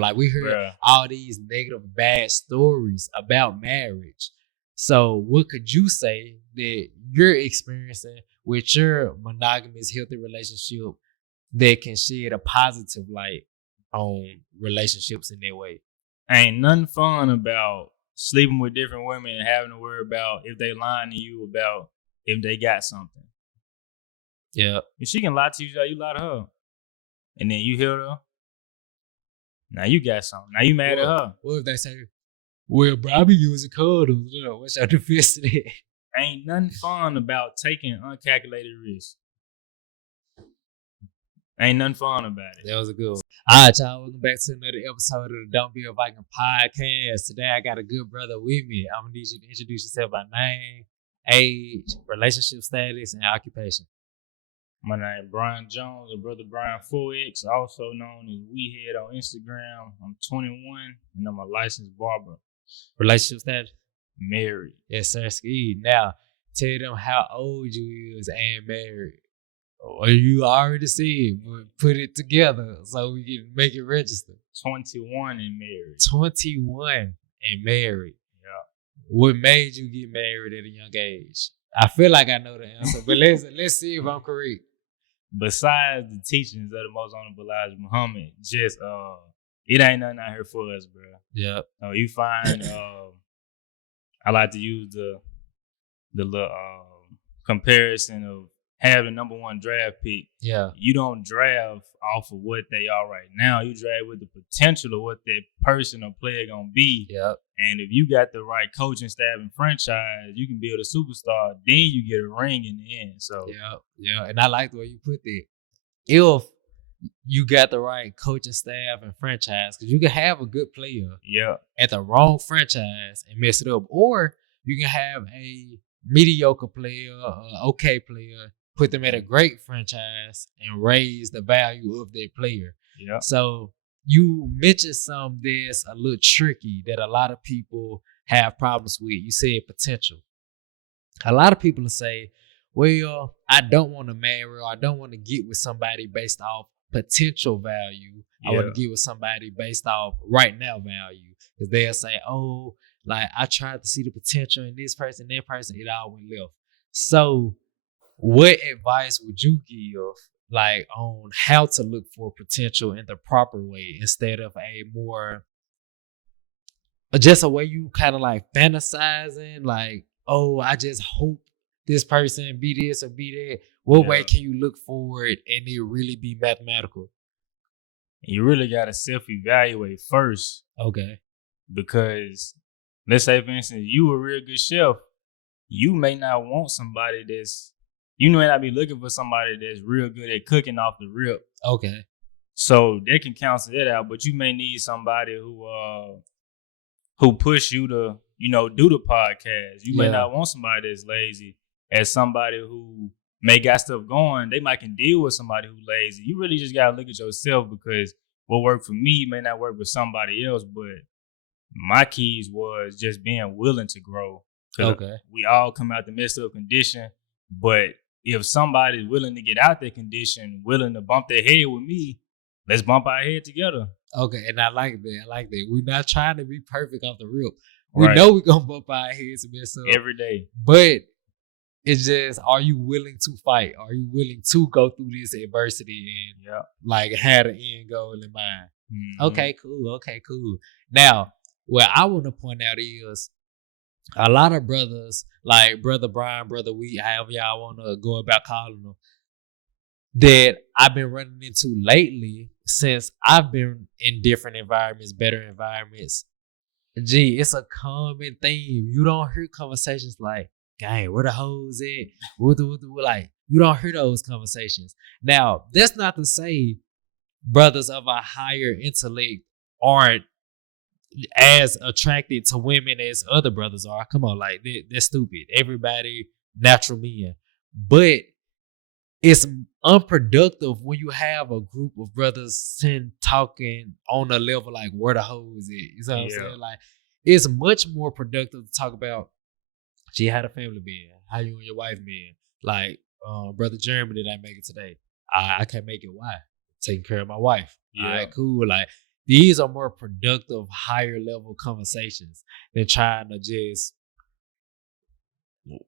like we heard Bruh. all these negative, bad stories about marriage. So what could you say that you're experiencing with your monogamous, healthy relationship that can shed a positive light on relationships in that way? Ain't nothing fun about sleeping with different women and having to worry about if they lying to you about if they got something. Yeah. If she can lie to you, you lie to her. And then you hear her. Now you got something. Now you mad at her. What if they say, well, bro, I be using condoms. What's your defense to that? Ain't nothing fun about taking uncalculated risks. Ain't nothing fun about it. That was a good one. All right, y'all. Welcome back to another episode of the Don't Be a Viking podcast. Today, I got a good brother with me. I'm going to need you to introduce yourself by name, age, relationship status, and occupation. My name is Brian Jones, or Brother Brian 4X, also known as Weehead on Instagram. I'm 21, and I'm a licensed barber. Relationship status? Married. Yes, sir. Ski. Now, tell them how old you is and married. Or you already see it, but put it together so we can make it register. 21 and married. 21 and married. Yeah. What made you get married at a young age? I feel like I know the answer, but let's see if I'm correct. Besides the teachings of the most honorable Elijah Muhammad, just it ain't nothing out here for us, bro. Yeah. You find I like to use the little comparison of having the number one draft pick. Yeah. You don't draft off of what they are right now. You draft with the potential of what that person or player gonna be. Yeah. And if you got the right coaching staff and franchise, you can build a superstar. Then you get a ring in the end. So yeah. And I like the way you put that. If you got the right coaching staff and franchise, because you can have a good player at the wrong franchise and mess it up, or you can have a mediocre player, okay player, put them at a great franchise and raise the value of their player. Yeah. So you mentioned something that's a little tricky that a lot of people have problems with. You said potential. A lot of people will say, well, I don't want to marry or I don't want to get with somebody based off potential value. I want to get with somebody based off right now value. Because they'll say, oh, like I tried to see the potential in this person, that person, it all went left. So what advice would you give like on how to look for potential in the proper way instead of a more just a way you kind of like fantasizing, like, oh, I just hope this person be this or be that. What way can you look forward and it really be mathematical? You really got to self-evaluate first. Okay. Because let's say, for instance, you a real good chef. You may not want somebody you may not be looking for somebody that's real good at cooking off the rip. Okay. So they can cancel that out, but you may need somebody who push you to, do the podcast. You may not want somebody that's lazy, as somebody who may got stuff going. They might can deal with somebody who's lazy. You really just gotta look at yourself, because what worked for me may not work with somebody else. But my keys was just being willing to grow. Okay. We all come out the messed up condition, but if somebody's willing to get out that condition, willing to bump their head with me, let's bump our head together. Okay, and I like that. We're not trying to be perfect off the rip. We know we're going to bump our heads and mess up. Every day. But it's just, are you willing to fight? Are you willing to go through this adversity and like have an end goal in mind? Mm-hmm. Okay, cool. Now, what I want to point out is a lot of brothers, like Brother Brian, Brother Wheat, however y'all want to go about calling them, that I've been running into lately since I've been in different environments, better environments. Gee, it's a common theme. You don't hear conversations like, "Gang, where the hoes at?" Like, you don't hear those conversations. Now, that's not to say brothers of a higher intellect aren't as attracted to women as other brothers are. Come on, like they're stupid. Everybody natural men. But it's unproductive when you have a group of brothers talking on a level like where the hoes at. You know what I'm saying? Like, it's much more productive to talk about, gee, how the family been? How you and your wife been? Like, Brother Jeremy, did I make it today? I can't make it. Why? Taking care of my wife. All right, cool. Like, these are more productive, higher level conversations than trying to just.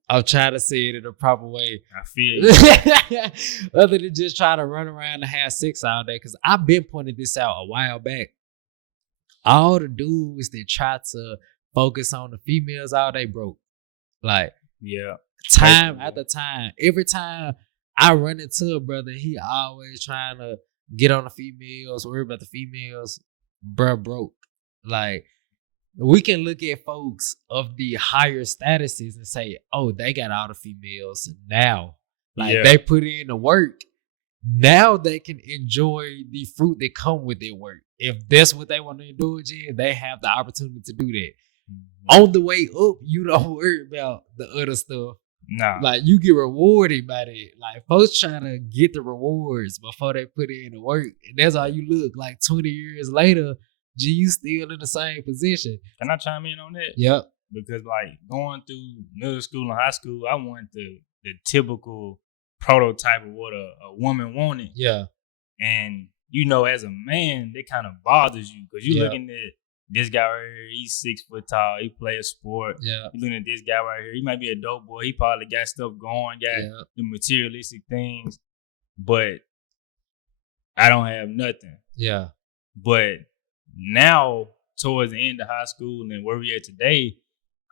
I'm trying to say it in a proper way. I feel you. Other than just trying to run around and have sex all day. Because I've been pointing this out a while back. All the dudes that try to focus on the females all day broke. Like, yeah, time after time. Every time I run into a brother, he always trying to get on the females, worry about the females. Bruh broke. Like, we can look at folks of the higher statuses and say, oh, they got all the females now. Like, they put in the work. Now they can enjoy the fruit that come with their work. If that's what they want to indulge in, they have the opportunity to do that. Mm-hmm. On the way up, you don't worry about the other stuff. Nah. Like, you get rewarded by that. Like, folks trying to get the rewards before they put in the work. And that's how you look. Like, 20 years later, you still in the same position. Can I chime in on that? Yep. Because, like, going through middle school and high school, I wanted the typical prototype of what a woman wanted. Yeah. And, you know, as a man, that kind of bothers you because you're looking at this guy right here, he's 6 foot tall, he play a sport. Yeah. You're looking at this guy right here, he might be a dope boy, he probably got stuff going, got the materialistic things, but I don't have nothing. Yeah. But now, towards the end of high school and where we at today,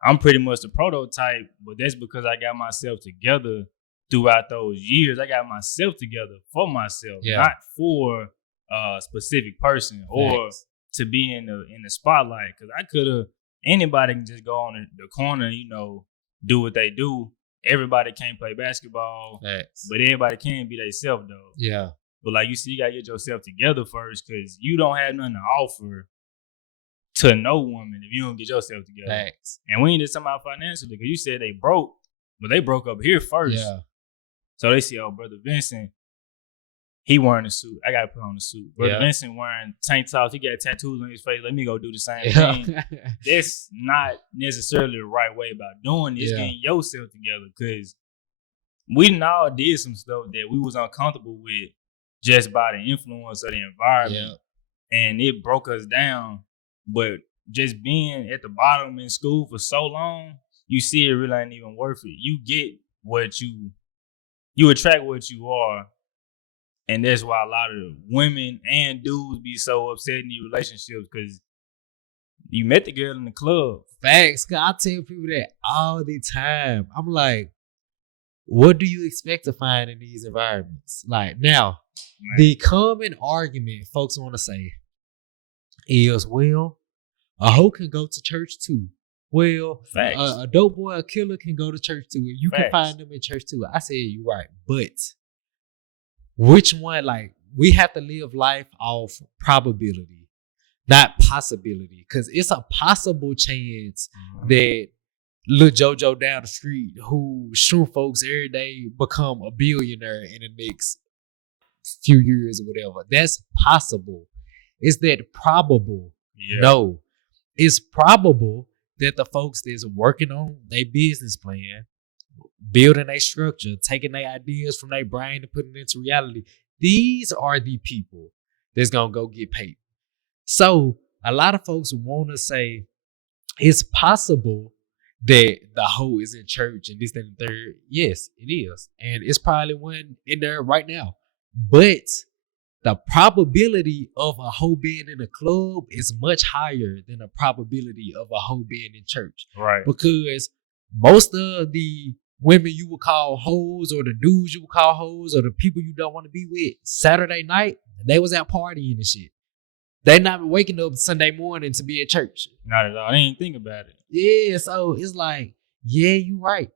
I'm pretty much the prototype, but that's because I got myself together throughout those years. I got myself together for myself, not for a specific person or to be in the spotlight. Because I could have, anybody can just go on the corner, you know, do what they do. Everybody can't play basketball, but everybody can be themselves though. Yeah. But like you see, you gotta get yourself together first because you don't have nothing to offer to no woman if you don't get yourself together. Facts. And we ain't just talking about financially because you said they broke, but they broke up here first. Yeah. So they see, oh, Brother Vincent, he wearing a suit. I gotta put on a suit. Brother Vincent wearing tank tops. He got tattoos on his face. Let me go do the same thing. That's not necessarily the right way about doing this. Getting yourself together because we all did some stuff that we was uncomfortable with just by the influence of the environment. And it broke us down. But just being at the bottom in school for so long, you see it really ain't even worth it. You get what you attract what you are. And that's why a lot of the women and dudes be so upset in these relationships because you met the girl in the club. Facts. Cause I tell people that all the time. I'm like, what do you expect to find in these environments? Like now, the common argument folks want to say is, well, a hoe can go to church too. Well, a dope boy, a killer can go to church too. You can find them in church too. I said you're right, but which one? Like, we have to live life off probability, not possibility, because it's a possible chance that little JoJo down the street who shoot folks every day become a billionaire in the next few years or whatever. That's possible. Is that probable? No. It's probable that the folks that's working on their business plan, building a structure, taking their ideas from their brain and putting it into reality, these are the people that's going to go get paid. So a lot of folks want to say it's possible that the hoe is in church and this, that, and the third. Yes, it is. And it's probably one in there right now. But the probability of a hoe being in a club is much higher than the probability of a hoe being in church. Right. Because most of the women you would call hoes or the dudes you would call hoes or the people you don't want to be with, Saturday night, they was out partying and shit. They not waking up Sunday morning to be at church. Not at all. I didn't think about it. Yeah, so it's like, yeah, you're right.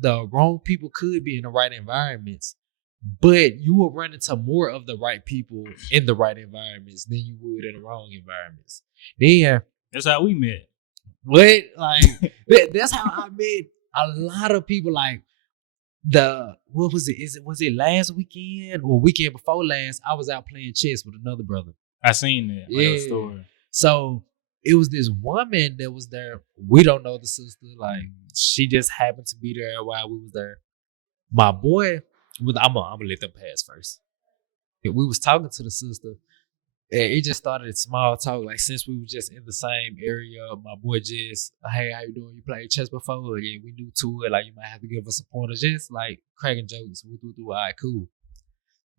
The wrong people could be in the right environments, but you will run into more of the right people in the right environments than you would in the wrong environments. Then that's how we met. What? Like that's how I met a lot of people. Like what was it? Was it last weekend or weekend before last? I was out playing chess with another brother. I seen that. Yeah. Story. So it was this woman that was there. We don't know the sister. Like she just happened to be there while we was there. My boy, I'm gonna let them pass first. We was talking to the sister, it just started small talk. Like since we were just in the same area, my boy just, hey, how you doing? You played chess before? Yeah, we knew to it. Like you might have to give us a pointer. Just like cracking jokes. All right, cool.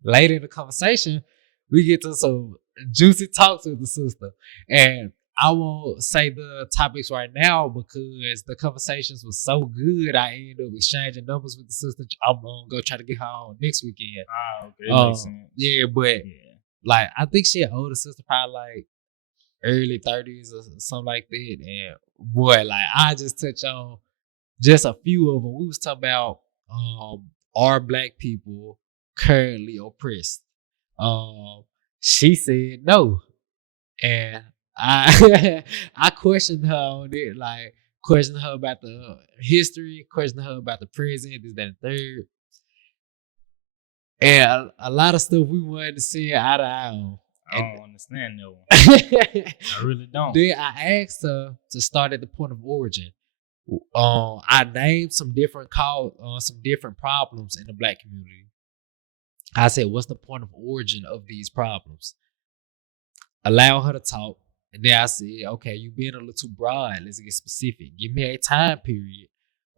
Later in the conversation, we get to some juicy talks with the sister. And I won't say the topics right now because the conversations were so good. I ended up exchanging numbers with the sister. I'm gonna go try to get her on next weekend. Okay, makes sense. Yeah, but like I think she an older sister, probably like early 30s or something like that. And boy, like I just touch on just a few of them. We was talking about are black people currently oppressed? She said no. And I I questioned her on it, like questioned her about the history, questioned her about the present, this, that, and third. And a lot of stuff we wanted to see eye to eye on. I don't understand that one. I really don't. Then I asked her to start at the point of origin. I named some different problems in the black community. I said, what's the point of origin of these problems? Allow her to talk. And then I said, okay, you being a little too broad. Let's get specific. Give me a time period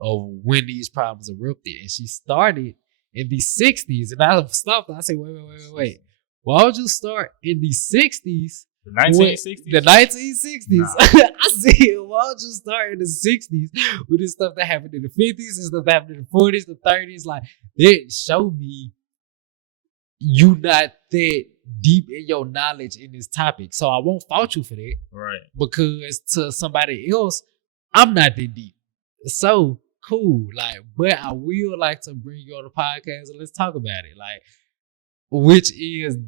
of when these problems erupted. And she started in the 60s. And I stopped. I said, wait. Why would you start in the 60s? The 1960s? The 1960s. Nah. I said, why would you start in the 60s with this stuff that happened in the 50s and stuff that happened in the 40s, the 30s? Like, it showed me you not that deep in your knowledge in this topic. So I won't fault you for that. Right. Because to somebody else, I'm not that deep. So cool. Like, but I will like to bring you on the podcast and let's talk about it. Like, which is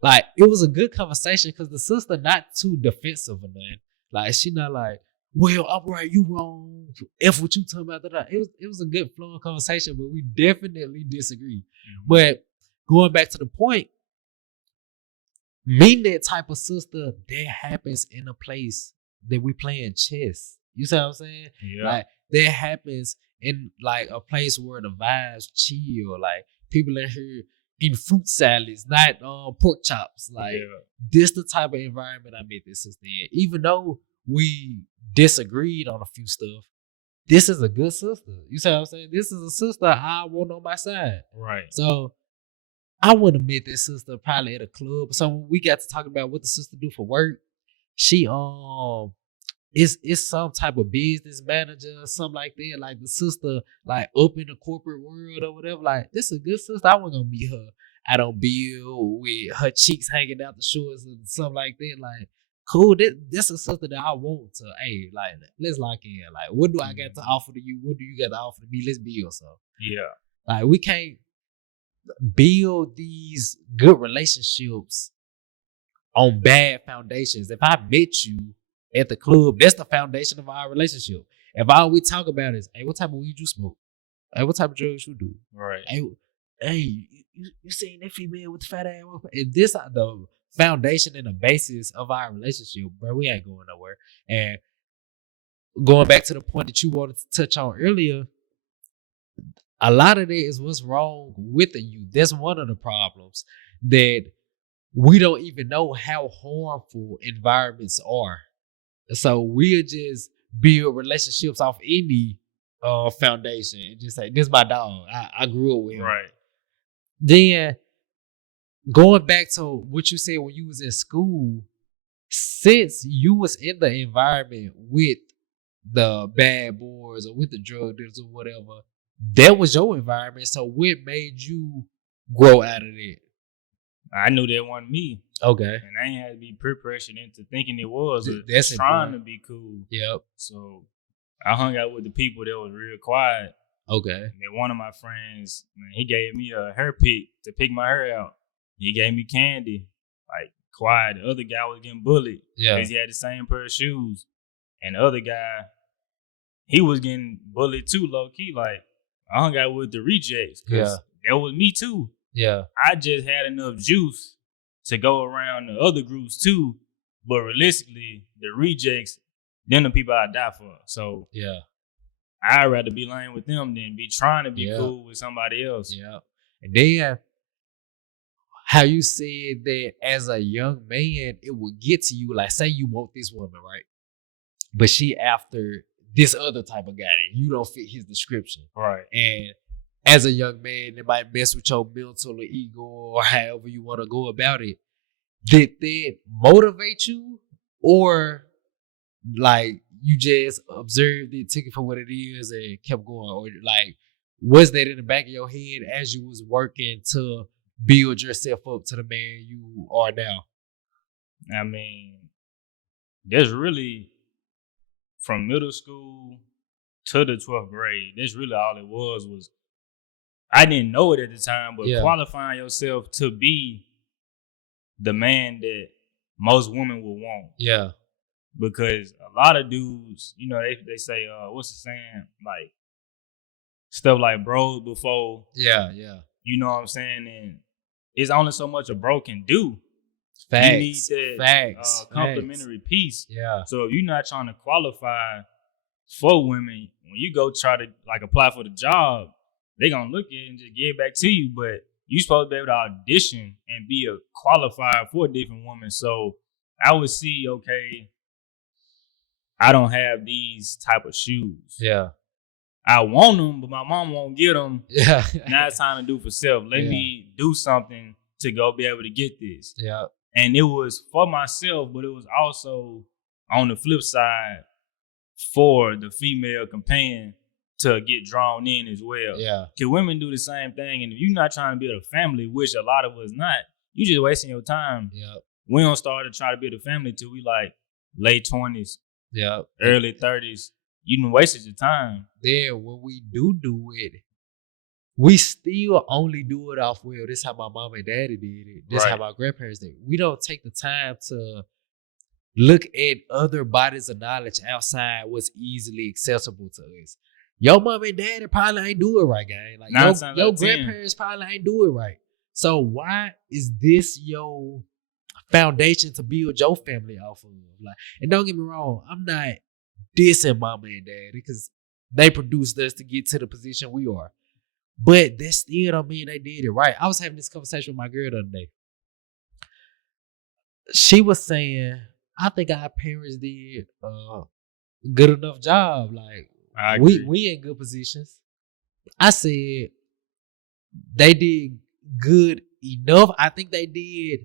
like, it was a good conversation because the sister not too defensive or nothing. Like, she not like, well, I'm right, you wrong. F what you talking about. It was a good flowing conversation, but we definitely disagree. Mm-hmm. But going back to the point, meeting that type of sister, that happens in a place that we playing chess. You see what I'm saying? Yeah. Like, that happens in like a place where the vibes chill. Like, people in here eating fruit salads, not pork chops. Like, this the type of environment I met this sister in. Even though we disagreed on a few stuff, this is a good sister. You see what I'm saying? This is a sister I want on my side. Right. So I would have met this sister probably at a club. So when we got to talk about what the sister do for work, she it's some type of business manager or something like that. Like the sister, like up in the corporate world or whatever. Like, this is a good sister. I wasn't gonna meet her out on bill with her cheeks hanging out the shorts and something like that. Like, cool. This is a sister that I want to, hey, like, let's lock in. Like, what do I got to offer to you? What do you got to offer to me? Let's build some. Yeah. Like, we can't build these good relationships on bad foundations. If I met you at the club, that's the foundation of our relationship. If all we talk about is, hey, what type of weed you smoke? Hey, what type of drugs you do? Right. Hey, you seen that female with the fat ass? If this the foundation and the basis of our relationship, bro, we ain't going nowhere. And going back to the point that you wanted to touch on earlier, a lot of that is what's wrong with the youth. That's one of the problems, that we don't even know how harmful environments are. So we'll just build relationships off any foundation and just say, this is my dog. I grew up with him. Right. Then going back to what you said when you was in school, since you was in the environment with the bad boys or with the drug dealers or whatever, that was your environment. So what made you grow out of it? I knew that wasn't me. Okay. And I ain't had to be peer pressured into thinking it was. That's trying important. to be cool. Yep. So I hung out with the people that was real quiet. Okay. And then one of my friends, man, he gave me a hair pick to pick my hair out. He gave me candy, like quiet. The other guy was getting bullied because he had the same pair of shoes. And the other guy, he was getting bullied too, low key. Like, I hung out with the rejects because that was me too. Yeah. I just had enough juice to go around the other groups too. But realistically, the rejects, them the people I die for. So yeah, I'd rather be lying with them than be trying to be cool with somebody else. Yeah. And then how you said that as a young man, it would get to you. Like, say you want this woman, right? But she after this other type of guy, and you don't fit his description. Right. And as a young man, it might mess with your mental or ego or however you want to go about it. Did that motivate you? Or like you just observed it, took it for what it is, and kept going? Or like, was that in the back of your head as you was working to build yourself up to the man you are now? I mean, there's really from middle school to the 12th grade, that's really all it was I didn't know it at the time, but qualifying yourself to be the man that most women will want. Yeah. Because a lot of dudes, you know, they say, what's the saying? Like, stuff like bros before. Yeah. You know what I'm saying? And it's only so much a bro can do. Facts. You need that complimentary piece. Yeah. So if you're not trying to qualify for women, when you go try to like apply for the job, they're gonna look at it and just give it back to you. But you're supposed to be able to audition and be a qualifier for a different woman. So I would see, okay, I don't have these type of shoes. Yeah. I want them, but my mom won't get them. Yeah. Now it's time to do for self. Let me do something to go be able to get this. Yeah. And it was for myself, but it was also on the flip side for the female companion to get drawn in as well. Yeah. Because women do the same thing. And if you're not trying to build a family, which a lot of us not, you just wasting your time. Yeah. We don't start to try to build a family till we like late 20s, early 30s. You done wasted your time. Then when we do it, we still only do it off, well, this is how my mom and daddy did it. This is how my grandparents did it. We don't take the time to look at other bodies of knowledge outside what's easily accessible to us. Your mom and daddy probably ain't do it right, gang. Like your grandparents probably ain't do it right. So why is this your foundation to build your family off of? Like, and don't get me wrong, I'm not dissing mama and daddy because they produced us to get to the position we are. But that still don't mean they did it right. I was having this conversation with my girl the other day. She was saying, I think our parents did a good enough job. Like, we in good positions. I said they did good enough. I think they did,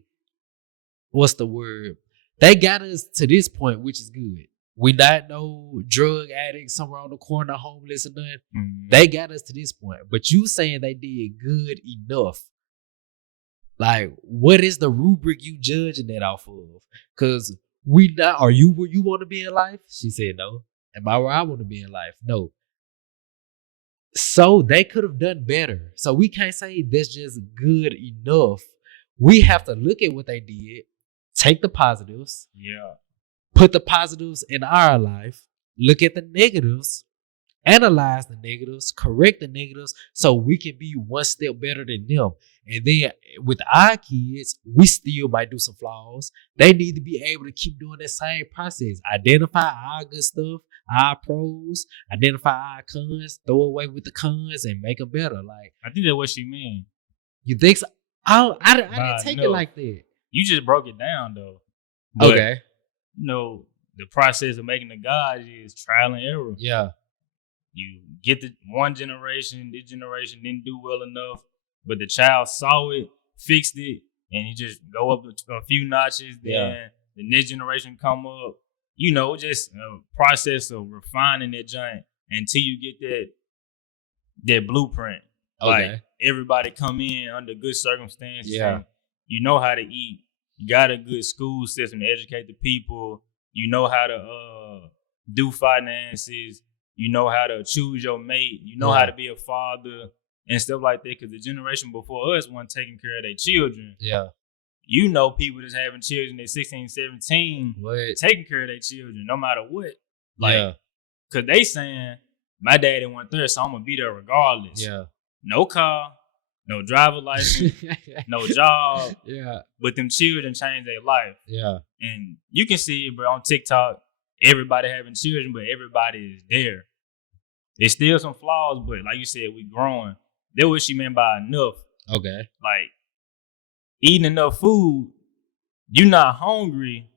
what's the word? They got us to this point, which is good. We not no drug addicts somewhere on the corner, homeless or nothing. Mm-hmm. They got us to this point. But you saying they did good enough. Like, what is the rubric you judging that off of? Because we not, are you where you want to be in life? She said no. Am I where I want to be in life? No. So they could have done better. So we can't say that's just good enough. We have to look at what they did, take the positives. Yeah. Put the positives in our life, look at the negatives, analyze the negatives, correct the negatives so we can be one step better than them. And then with our kids, we still might do some flaws. They need to be able to keep doing that same process. Identify our good stuff, our pros, identify our cons, throw away with the cons and make them better. Like, I think that's what she mean. You think so? I didn't take it like that. You just broke it down though. But, okay. You know, the process of making the God is trial and error. Yeah. You get the one generation, this generation didn't do well enough, but the child saw it, fixed it, and you just go up a few notches. Then the next generation come up. You know, just a process of refining that joint until you get that blueprint. Okay. Like everybody come in under good circumstances. Yeah. You know how to eat. You got a good school system to educate the people. You know how to do finances. You know how to choose your mate. You know how to be a father and stuff like that. Because the generation before us wasn't taking care of their children. Yeah. You know people that's having children at 16, 17, taking care of their children no matter what. Like, because they saying, my daddy went there, so I'm going to be there regardless. Yeah. No car. No driver license, no job. Yeah. But them children change their life. Yeah. And you can see it, bro, on TikTok, everybody having children, but everybody is there. There's still some flaws, but like you said, we growing. That's what she meant by enough. Okay. Like, eating enough food, you're not hungry,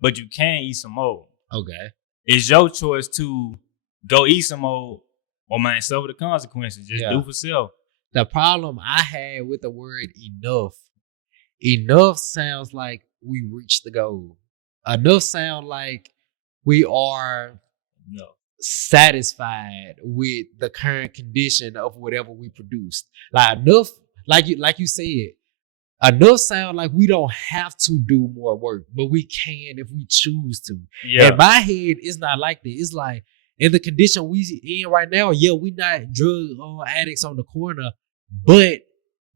but you can eat some more. Okay. It's your choice to go eat some more or man, suffer the consequences. Just do for self. The problem I had with the word enough sounds like we reached the goal. Enough sound like we are satisfied with the current condition of whatever we produced. Like enough, like you said, enough sound like we don't have to do more work, but we can if we choose to. Yeah. In my head, it's not like that. It's like in the condition we in right now, we not drug addicts on the corner, but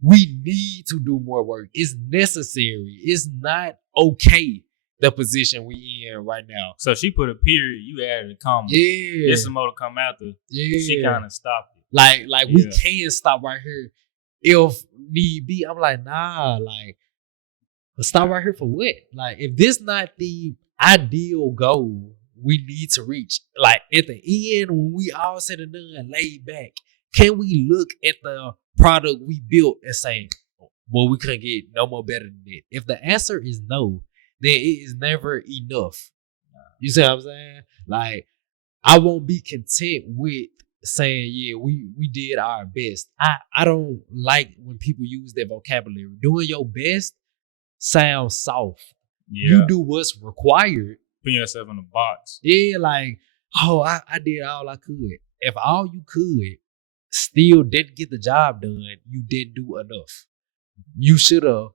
we need to do more work. It's necessary. It's not okay, the position we in right now. So she put a period, you added a comma. Yeah. There's some more to come after. Yeah. She kind of stopped it. Like we can stop right here if need be. I'm like, nah, like, stop right here for what? Like, if this not the ideal goal we need to reach, like at the end, when we all said and done, laid back, can we look at the product we built and say, well, we couldn't get no more better than that? If the answer is no, then it is never enough. You see what I'm saying? Like, I won't be content with saying, yeah, we did our best. I don't like when people use that vocabulary. Doing your best sounds soft. Yeah. You do what's required. Put yourself in a box. Yeah, like, oh, I did all I could. If all you could still didn't get the job done, you didn't do enough. You should have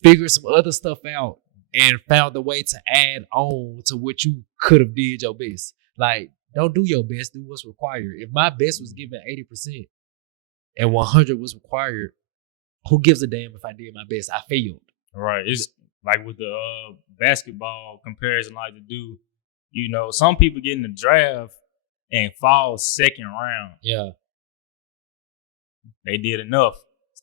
figured some other stuff out and found a way to add on to what you could have did your best. Like, don't do your best, do what's required. If my best was given 80% and 100 was required, who gives a damn if I did my best? I failed. Right. It's like with the basketball comparison like to do, you know, some people get in the draft and fall second round. Yeah. They did enough.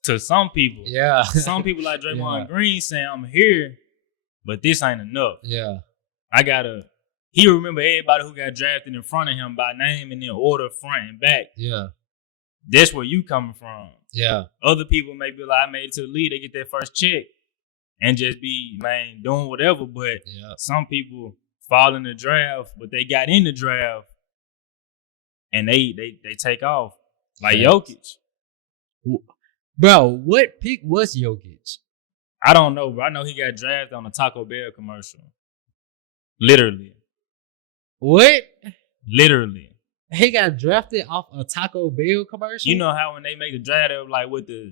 To some people. Yeah. Some people like Draymond Green saying, I'm here, but this ain't enough. Yeah. He remember everybody who got drafted in front of him by name and then order front and back. Yeah. That's where you coming from. Yeah. Other people may be like, I made it to the league, they get their first check and just be, man, doing whatever. But some people fall in the draft, but they got in the draft and they take off. Like Jokic. Bro, what pick was Jokic? I don't know, bro. I know he got drafted on a Taco Bell commercial. Literally. What? Literally. He got drafted off a Taco Bell commercial? You know how when they make the draft, like with the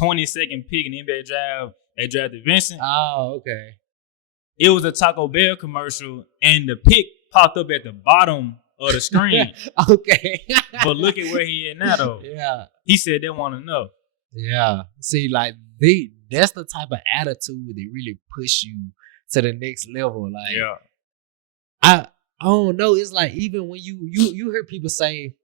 22nd pick in the NBA draft, they drafted Vincent? Oh, okay. It was a Taco Bell commercial, and the pick popped up at the bottom of the screen. Okay. But look at where he is now, though. Yeah. He said they want to know. Yeah. See, like, that's the type of attitude that really push you to the next level. Like, I don't know. It's like, even when you hear people say,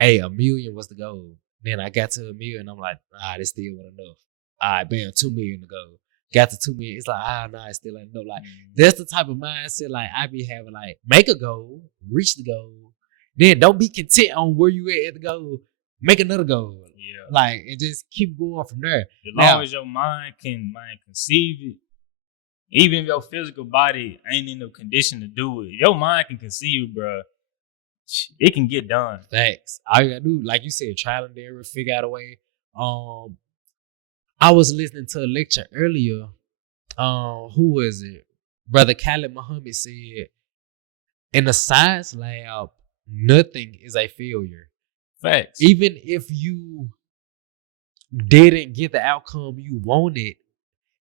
hey, 1 million was the goal. Then I got to 1 million. I'm like, this still wasn't enough. All right, bam, 2 million to go. Got to 2 million. It's like, nah, it still ain't enough. Like, that's the type of mindset like I be having. Like, make a goal, reach the goal. Then don't be content on where you at the goal. Make another goal. Yeah. Like, and just keep going from there. As long as your mind can conceive it, even if your physical body ain't in the condition to do it, your mind can conceive it, bro. It can get done. Facts. All you gotta do, like you said, trial and error, figure out a way. I was listening to a lecture earlier. Who was it? Brother Khalid Muhammad said, in the science lab, nothing is a failure. Facts. Even if you didn't get the outcome you wanted,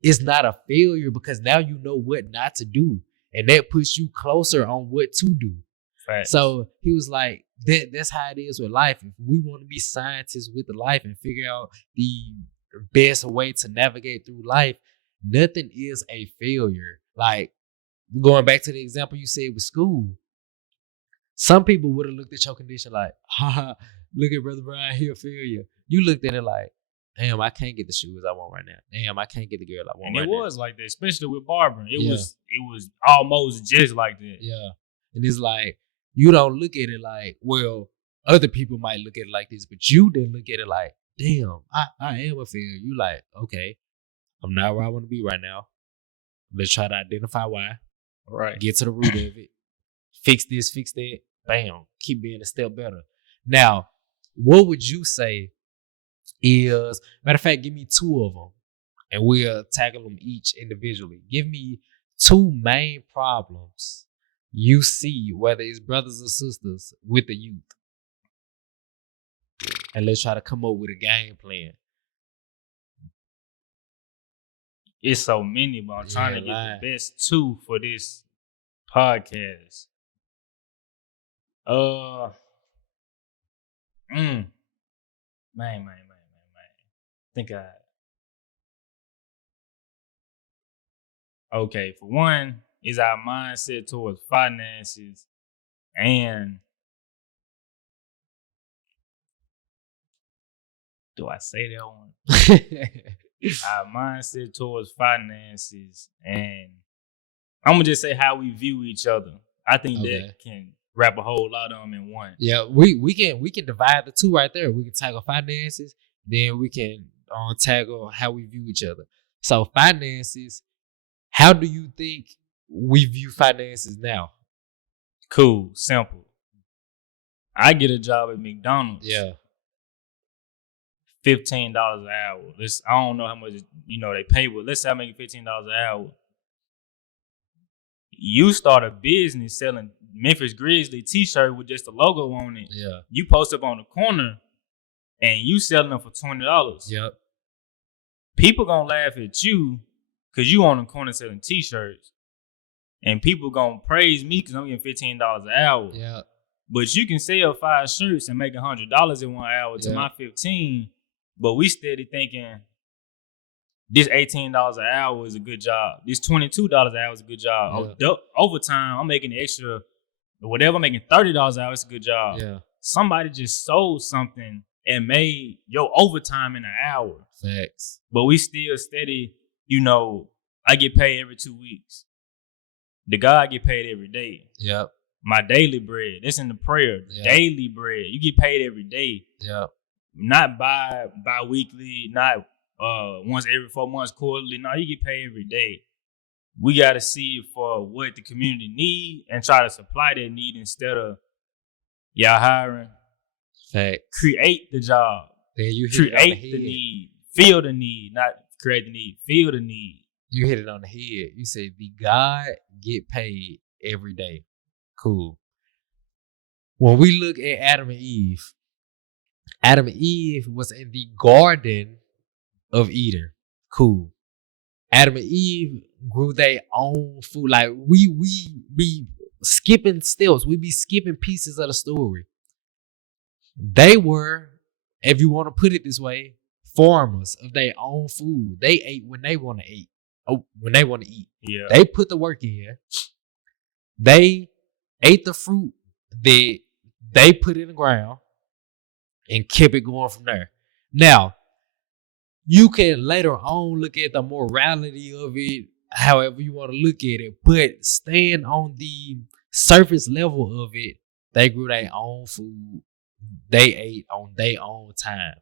it's not a failure because now you know what not to do. And that puts you closer on what to do. Facts. So he was like, that's how it is with life. If we want to be scientists with the life and figure out the best way to navigate through life, nothing is a failure. Like, going back to the example you said with school, some people would have looked at your condition like, haha, look at Brother Brian, he'll fail you. You looked at it like, damn, I can't get the shoes I want right now. Damn, I can't get the girl I want right now. And it was like that, especially with barbering. It was almost just like that. Yeah. And it's like, you don't look at it like, well, other people might look at it like this, but you didn't look at it like, damn, I am a failure. You like, okay, I'm not where I want to be right now. Let's try to identify why. Right. Get to the root of it. Fix this, fix that. Bam. Keep being a step better. Now, what would you say is, matter of fact, give me 2 of them and we'll tackle them each individually. Give me 2 main problems you see, whether it's brothers or sisters, with the youth. And let's try to come up with a game plan. It's so many, but I'm trying to get the best 2 for this podcast. Man. Okay, for one, is our mindset towards finances and do I say that one? Our mindset towards finances, and I'm gonna just say how we view each other. I think that can wrap a whole lot of them in one. Yeah, we can divide the 2 right there. We can tackle finances, then we can tackle how we view each other. So finances, how do you think we view finances now? Cool, simple. I get a job at McDonald's. Yeah. $15 an hour. I don't know how much they pay, but let's say I'm making $15 an hour. You start a business selling Memphis Grizzly t-shirt with just a logo on it. Yeah. You post up on the corner and you selling them for $20. Yep. People gonna laugh at you because you on the corner selling t-shirts. And people gonna praise me because I'm getting $15 an hour. Yeah. But you can sell 5 shirts and make $100 in 1 hour to my 15. But we steady thinking this $18 an hour is a good job. This $22 an hour is a good job. Yeah. Overtime, I'm making the extra, whatever I'm making $30 an hour, it's a good job. Yeah. Somebody just sold something and made your overtime in an hour. Facts. But we still steady, I get paid every 2 weeks. The God get paid every day. Yep. My daily bread. That's in the prayer. Yep. Daily bread. You get paid every day. Yep. Not bi-weekly, not once every 4 months, quarterly. No, you get paid every day. We got to see for what the community need and try to supply that need instead of y'all hiring. Facts. Create the job. Then you create the need. Feel the need, not create the need. Feel the need. You hit it on the head. You said the God get paid every day. Cool. When we look at Adam and Eve was in the Garden of Eden. Cool. Adam and Eve grew their own food. Like we be skipping steps. We be skipping pieces of the story. They were, if you want to put it this way, farmers of their own food. They ate when they want to eat. When they want to eat. Yeah. They put the work in. They ate the fruit that they put in the ground and kept it going from there. Now, you can later on look at the morality of it, however you want to look at it, but staying on the surface level of it, they grew their own food. They ate on their own time.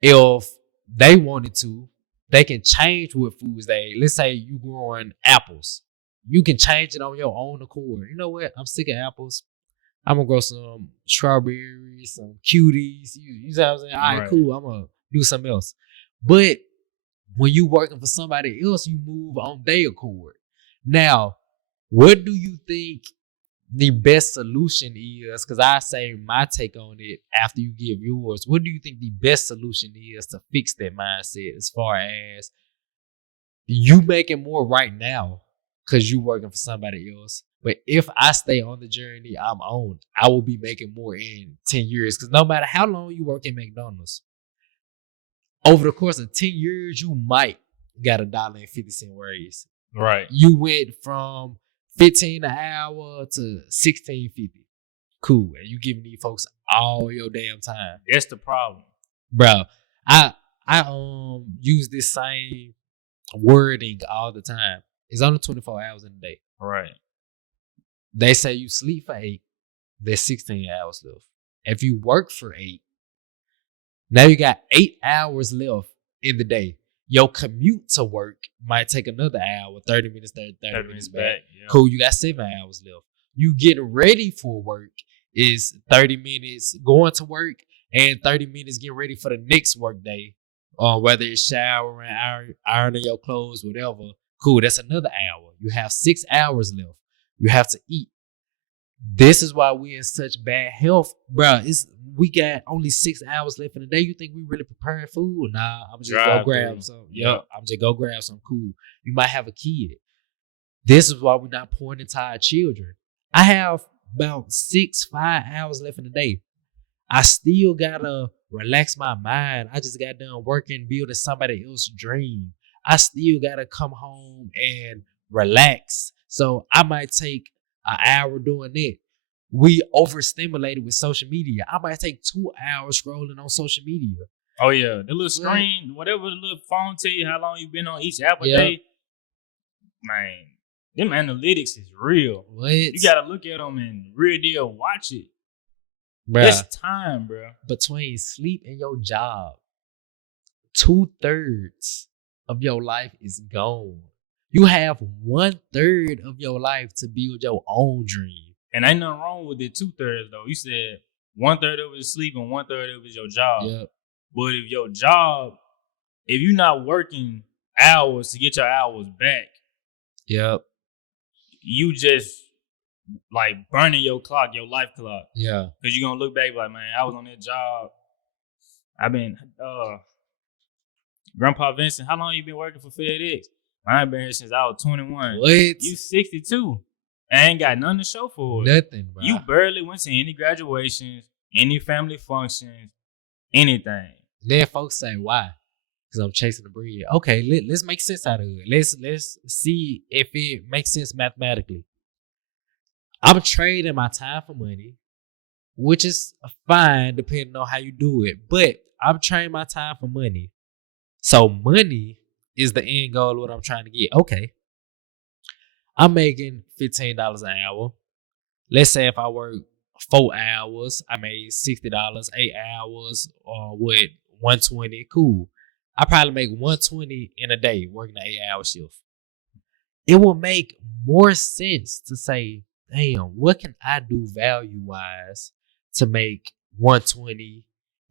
If they wanted to, they can change what foods they ate. Let's say you growing apples. You can change it on your own accord. You know what? I'm sick of apples. I'm going to grow some strawberries, some cuties. You see what I'm saying? All right, cool. I'm going to do something else. But when you working for somebody else, you move on their accord. Now, what do you think the best solution is? Because I say my take on it after you give yours. What do you think the best solution is to fix that mindset as far as you making more right now because you working for somebody else? But if I stay on the journey I'm on, I will be making more in 10 years. Because no matter how long you work at McDonald's, over the course of 10 years, you might got $1.50 raise. Right. You went from $15 an hour to $16.50. Cool. And you giving these folks all your damn time. That's the problem. Bro, I use this same wording all the time. It's only 24 hours in a day. Right. They say you sleep for 8, there's 16 hours left. If you work for 8, now you got 8 hours left in the day. Your commute to work might take another hour, 30 minutes there, 30 minutes back. Yeah. Cool, you got 7 hours left. You getting ready for work is 30 minutes going to work and 30 minutes getting ready for the next work day. Whether it's showering, ironing your clothes, whatever. Cool, that's another hour. You have 6 hours left. You have to eat. This is why we're in such bad health, bro. We got only 6 hours left in the day. You think we really preparing food? Nah, I'm just go grab some. Yep, I'm just go grab some. Cool. You might have a kid. This is why we're not pouring into our children. I have about 5 hours left in the day. I still gotta relax my mind. I just got done working, building somebody else's dream. I still gotta come home and relax. So I might take an hour doing that. We overstimulated with social media. I might take 2 hours scrolling on social media. Oh yeah, the little screen, whatever the little phone tell you how long you've been on each app a day. Man, them analytics is real. What? You gotta look at them and real deal watch it. Bruh, it's time, bro. Between sleep and your job, 2/3 of your life is gone. You have 1/3 of your life to build your own dream. And ain't nothing wrong with the 2/3 though. You said 1/3 of it is sleep and 1/3 of it is your job. Yep. But if your job, if you're not working hours to get your hours back, yep, you just like burning your clock, your life clock. Yeah. Because you're gonna look back like, man, I was on that job. I've been Grandpa Vincent, how long you been working for FedEx? I ain't been here since I was 21. What? You 62. I ain't got nothing to show for it. Nothing, bro. You barely went to any graduations, any family functions, anything. Then folks say, why? Because I'm chasing the bread. Okay, let's make sense out of it. Let's see if it makes sense mathematically. I'm trading my time for money, which is fine depending on how you do it. But I'm trading my time for money. So money is the end goal of what I'm trying to get. Okay. I'm making $15 an hour. Let's say if I work 4 hours, I made $60, 8 hours, or what, $120. Cool. I probably make $120 in a day working an 8-hour shift. It will make more sense to say, damn, what can I do value-wise to make $120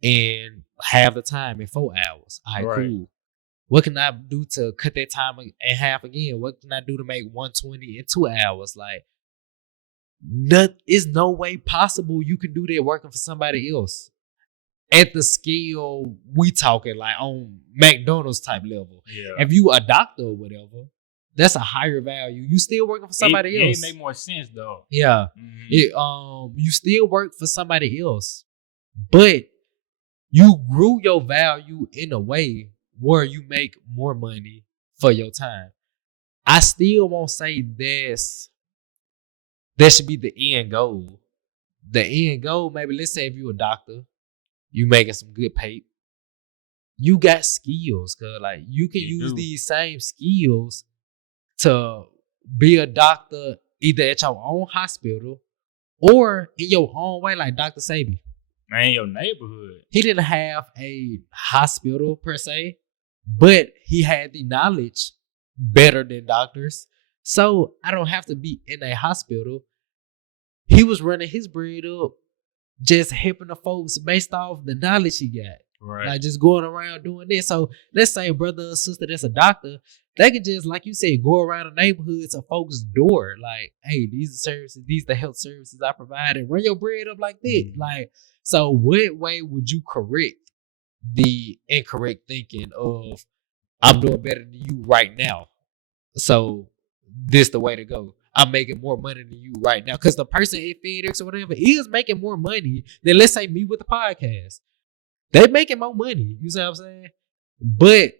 and have the time in 4 hours? All right, cool. What can I do to cut that time in half again? What can I do to make $120 in 2 hours? Like, it's no way possible you can do that working for somebody else at the scale we talking, like on McDonald's type level. Yeah. If you a doctor or whatever, that's a higher value. You still working for somebody else. It make more sense though. Yeah. Mm-hmm. You still work for somebody else, but you grew your value in a way where you make more money for your time. I still won't say that should be the end goal. The end goal, maybe let's say if you're a doctor, you making some good pay. You got skills, cause like you can use these same skills to be a doctor either at your own hospital or in your own way, like Dr. Sabi. Man, your neighborhood. He didn't have a hospital per se, but he had the knowledge better than doctors. So I don't have to be in a hospital. He was running his bread up, just helping the folks based off the knowledge he got. Right. Like just going around doing this. So let's say brother or sister that's a doctor, they can just, like you said, go around the neighborhood to folks' door. Like, hey, these are services, these are the health services I provide, and run your bread up like that. Mm-hmm. Like, so what way would you correct the incorrect thinking of I'm doing better than you right now? So this the way to go. I'm making more money than you right now. Because the person at FedEx or whatever is making more money than, let's say, me with the podcast. They're making more money. You see what I'm saying? But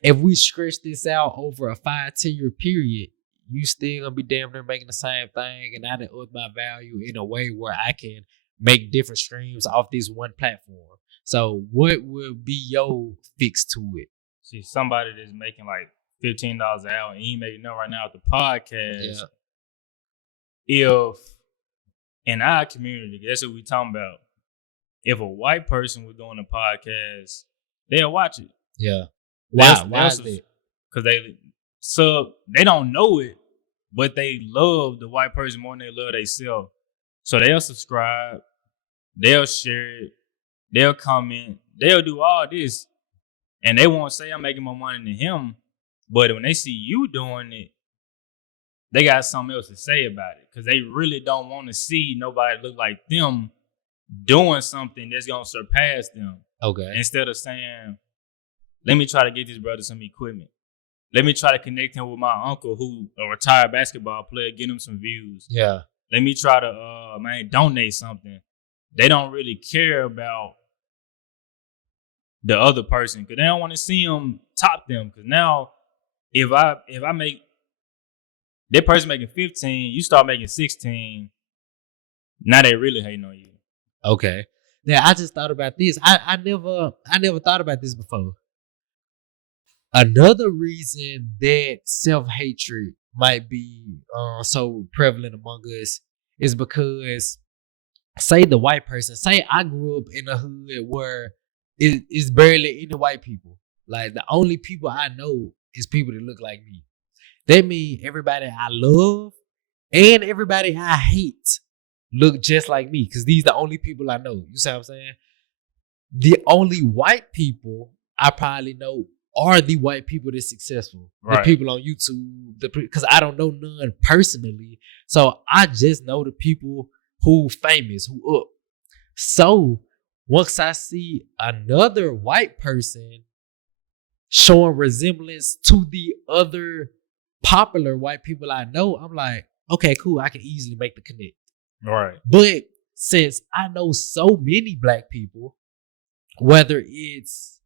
if we stretch this out over a 5-10 year period, you still gonna be damn near making the same thing, and I done up my value in a way where I can make different streams off this one platform. So what would be your fix to it? See, somebody that's making like $15 an hour and he making nothing right now with the podcast. Yeah. If in our community, that's what we talking about. If a white person was doing a podcast, they'll watch it. Yeah. Why? Why is that? Because they don't know it, but they love the white person more than they love themselves. So they'll subscribe, they'll share it, they'll comment, they'll do all this, and they won't say I'm making more money than him. But when they see you doing it, they got something else to say about it because they really don't want to see nobody look like them doing something that's gonna surpass them. Okay. Instead of saying, let me try to get this brother some equipment. Let me try to connect him with my uncle who a retired basketball player, get him some views. Yeah. Let me try to donate something. They don't really care about the other person because they don't want to see them top them. Because now, if I make that person making 15, you start making 16. Now they really hating on you. Okay. Now I just thought about this. I never thought about this before. Another reason that self-hatred might be so prevalent among us is because, say the white person, say I grew up in a hood where it's barely any white people. Like the only people I know is people that look like me. That means everybody I love and everybody I hate look just like me because these the only people I know. You see what I'm saying? The only white people I probably know are the white people that's successful. Right. The people on YouTube, because I don't know none personally. So I just know the people who famous, who up. So once I see another white person showing resemblance to the other popular white people I know, I'm like, okay, cool. I can easily make the connect. Right. But since I know so many black people, whether it's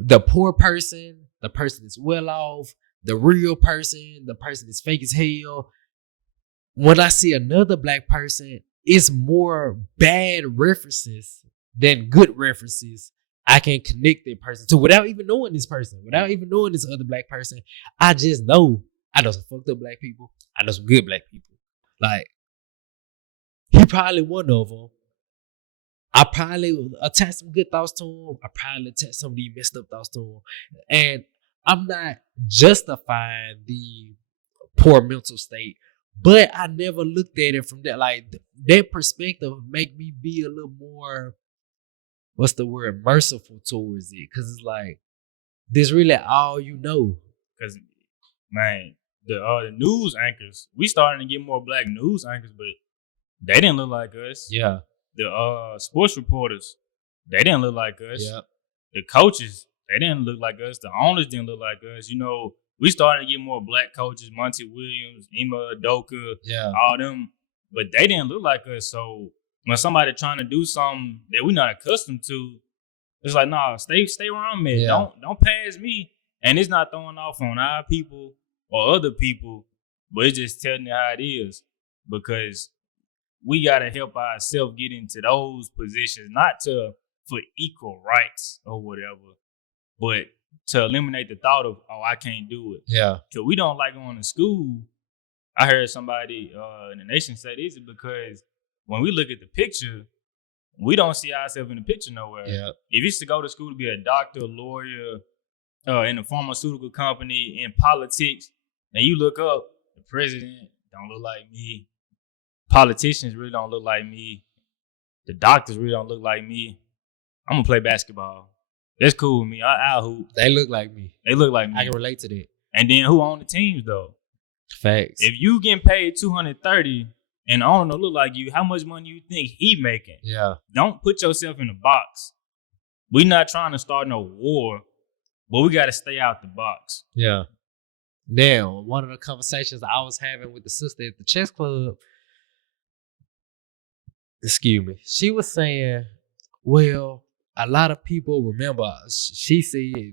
the poor person, the person that's well off, the real person, the person that's fake as hell, when I see another black person, it's more bad references than good references I can connect that person to without even knowing this person, without even knowing this other black person. I just know I know some fucked up black people. I know some good black people. Like, he probably one of them. I probably attach some good thoughts to him. I probably attach some of these messed up thoughts to him. And I'm not justifying the poor mental state, but I never looked at it from that. Like, that perspective make me be a little more, what's the word, merciful towards it. Because it's like, this really all you know. Because, man, the news anchors, we starting to get more black news anchors, but they didn't look like us. Yeah. The sports reporters, they didn't look like us. Yeah. The coaches, they didn't look like us. The owners didn't look like us. You know, we started to get more black coaches, Monty Williams, Ema Adoka, all them, but they didn't look like us. So when somebody trying to do something that we're not accustomed to, it's like, nah, stay where I'm at. Yeah. Don't pass me. And it's not throwing off on our people or other people, but it's just telling you how it is. Because we gotta help ourselves get into those positions, not for equal rights or whatever, but to eliminate the thought of, oh, I can't do it. Yeah. Because we don't like going to school. I heard somebody in the nation say this is because when we look at the picture, we don't see ourselves in the picture nowhere. Yeah. If you used to go to school to be a doctor, a lawyer, in a pharmaceutical company, in politics, and you look up, the president don't look like me. Politicians really don't look like me. The doctors really don't look like me. I'm going to play basketball. That's cool with me. I'll hoop. They look like me. They look like me. I can relate to that. And then who own the teams, though? Facts. If you getting paid $230 and the owner look like you, how much money you think he making? Yeah. Don't put yourself in a box. We not trying to start no war, but we got to stay out the box. Yeah. Now, one of the conversations I was having with the sister at the chess club, excuse me, she was saying, well, a lot of people remember, she said,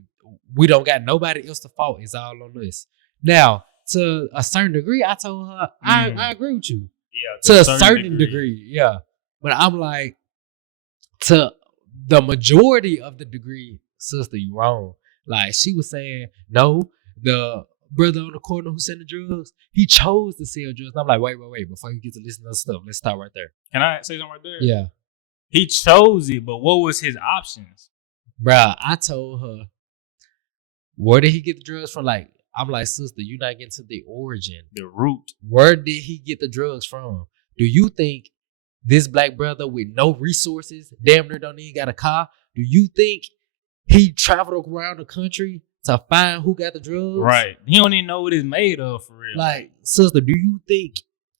we don't got nobody else to fault. It's all on us. Now, to a certain degree, I told her, I agree with you. Yeah, to a certain degree. Yeah. But I'm like, to the majority of the degree, sister, you wrong. Like, she was saying, no, the brother on the corner who sent the drugs, he chose to sell drugs. And I'm like, wait. Before you get to listen to the stuff, let's stop right there. Can I say something right there? Yeah. He chose it, but what was his options? Bruh, I told her, Where did he get the drugs from? Like, I'm like, sister, you're not getting to the origin. The root. Where did he get the drugs from? Do you think this black brother with no resources, damn near don't even got a car, do you think he traveled around the country to find who got the drugs? Right. He don't even know what it's made of for real. Like, sister, do you think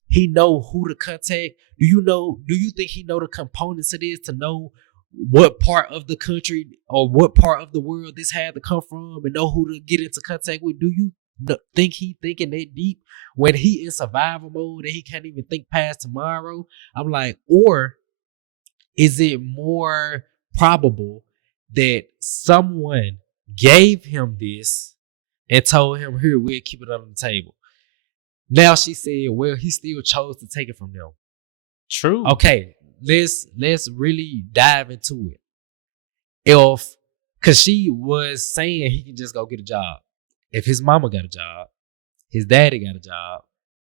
he know who to contact? Do you think he know the components of this to know what part of the country or what part of the world this had to come from and know who to get into contact with? Do you think he thinking that deep when he in survival mode and he can't even think past tomorrow? I'm like, or is it more probable that someone gave him this and told him, here, we'll keep it on the table? Now she said, well, he still chose to take it from them. True. Okay, let's really dive into it. Cause she was saying he can just go get a job. If his mama got a job, his daddy got a job,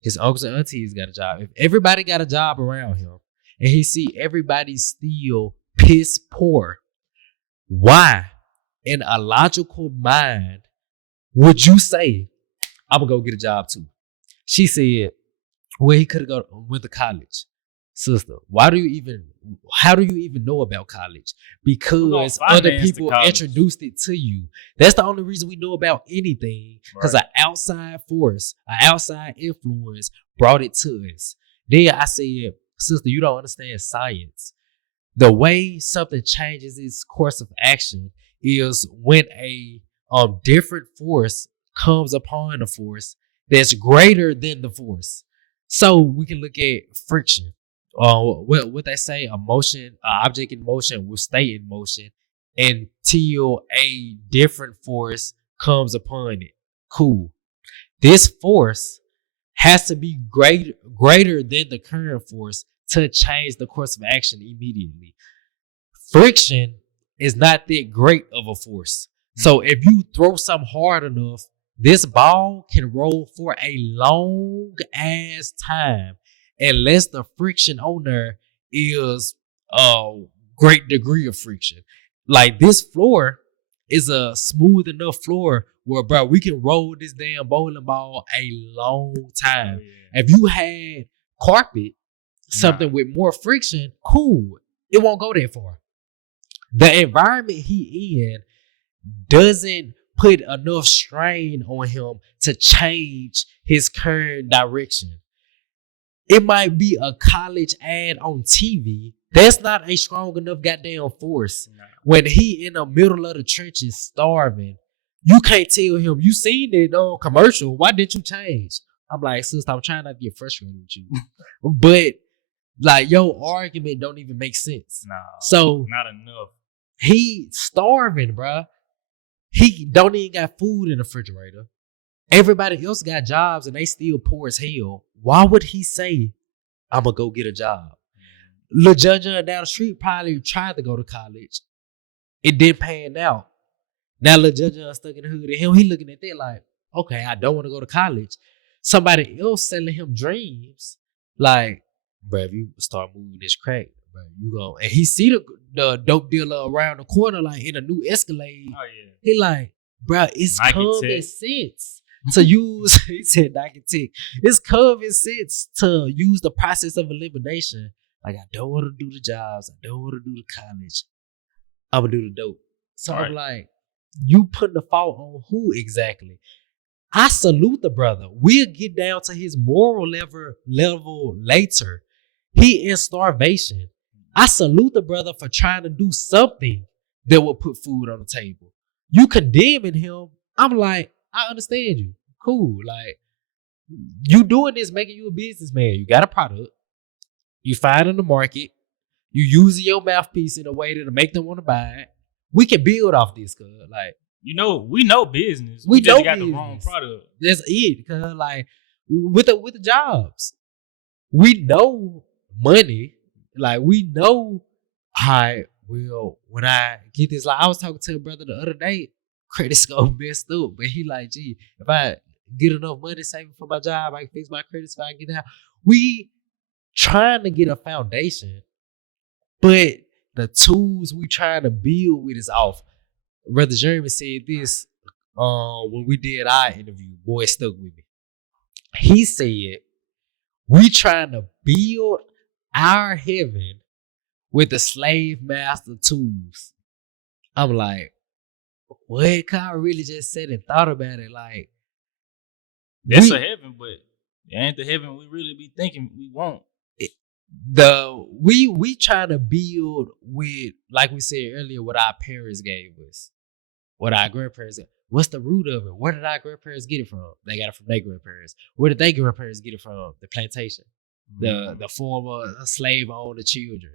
his uncles and aunties got a job, if everybody got a job around him and he see everybody still piss poor, why in a logical mind would you say, I'm gonna go get a job too? She said, well, he could have went to college. Sister, how do you even know about college? Because other people introduced it to you. That's the only reason we know about anything, because an outside force, an outside influence brought it to us. Then I said, sister, you don't understand science. The way something changes its course of action is when a different force comes upon a force that's greater than the force. So we can look at friction. What they say, a motion, an object in motion will stay in motion until a different force comes upon it. Cool. This force has to be greater than the current force to change the course of action immediately. Friction is not that great of a force. So if you throw something hard enough, this ball can roll for a long ass time unless the friction on there is a great degree of friction. Like, this floor is a smooth enough floor where, bro, we can roll this damn bowling ball a long time. Yeah. If you had carpet, something with more friction, cool, it won't go that far. The environment he in doesn't put enough strain on him to change his current direction. It might be a college ad on TV. That's not a strong enough goddamn force. No. When he in the middle of the trenches starving, you can't tell him, you seen that commercial, why didn't you change? I'm like, sister, I'm trying not to get frustrated with you. But like, your argument don't even make sense. No, so not enough. He starving, bruh. He don't even got food in the refrigerator. Everybody else got jobs and they still poor as hell. Why would he say, I'm going to go get a job? Lil John down the street probably tried to go to college. It didn't pan out. Now Lil John stuck in the hood and he looking at that like, okay, I don't want to go to college. Somebody else selling him dreams. Like, bro, if you start moving this crack, bro, you go. And he see the dope dealer around the corner, like in a new Escalade. Oh, yeah. He like, bro, it's common sense to use, he said Nike Tech. It's common sense to use the process of elimination. Like, I don't want to do the jobs. I don't want to do the college. I'm going to do the dope. So I'm like, you putting the fault on who exactly? I salute the brother. We'll get down to his moral level later. He in starvation. I salute the brother for trying to do something that will put food on the table. You condemning him, I'm like, I understand you. Cool. Like, you doing this, making you a businessman. You got a product. You find in the market. You using your mouthpiece in a way that'll make them want to buy it. We can build off this, cuz. Like, we know business. We just got the wrong product. That's it. Cuz, like, with the jobs, we know money. Like, we know, all right, well, when I get this, like, I was talking to a brother the other day, credit score messed up, but he like, gee, if I get enough money saving for my job, I can fix my credit score, I can get out. We trying to get a foundation, but the tools we trying to build with is off. Brother Jeremy said this when we did our interview, boy, it stuck with me. He said, we trying to build our heaven with the slave master tools. I'm like, what? I really just said and thought about it. Like, that's a heaven, but it ain't the heaven we really be thinking we want. We trying to build with, like we said earlier, what our parents gave us, what our grandparents gave. What's the root of it? Where did our grandparents get it from? They got it from their grandparents. Where did their grandparents get it from? The plantation. The former slave owner children.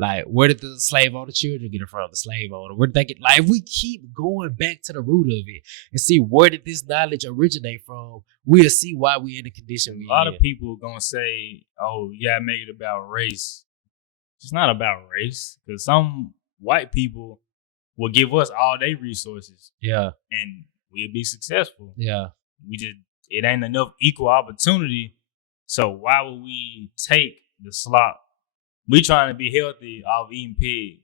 Like, where did the slave owner children get it from? The slave owner. Where did they get? Like, if we keep going back to the root of it and see where did this knowledge originate from, we'll see why we in the condition we in. A lot of people are gonna say, "Oh, yeah, make it about race." It's not about race, because some white people will give us all their resources. Yeah, and we'll be successful. Yeah, it ain't enough equal opportunity. So why would we take the slop? We trying to be healthy off eating pig.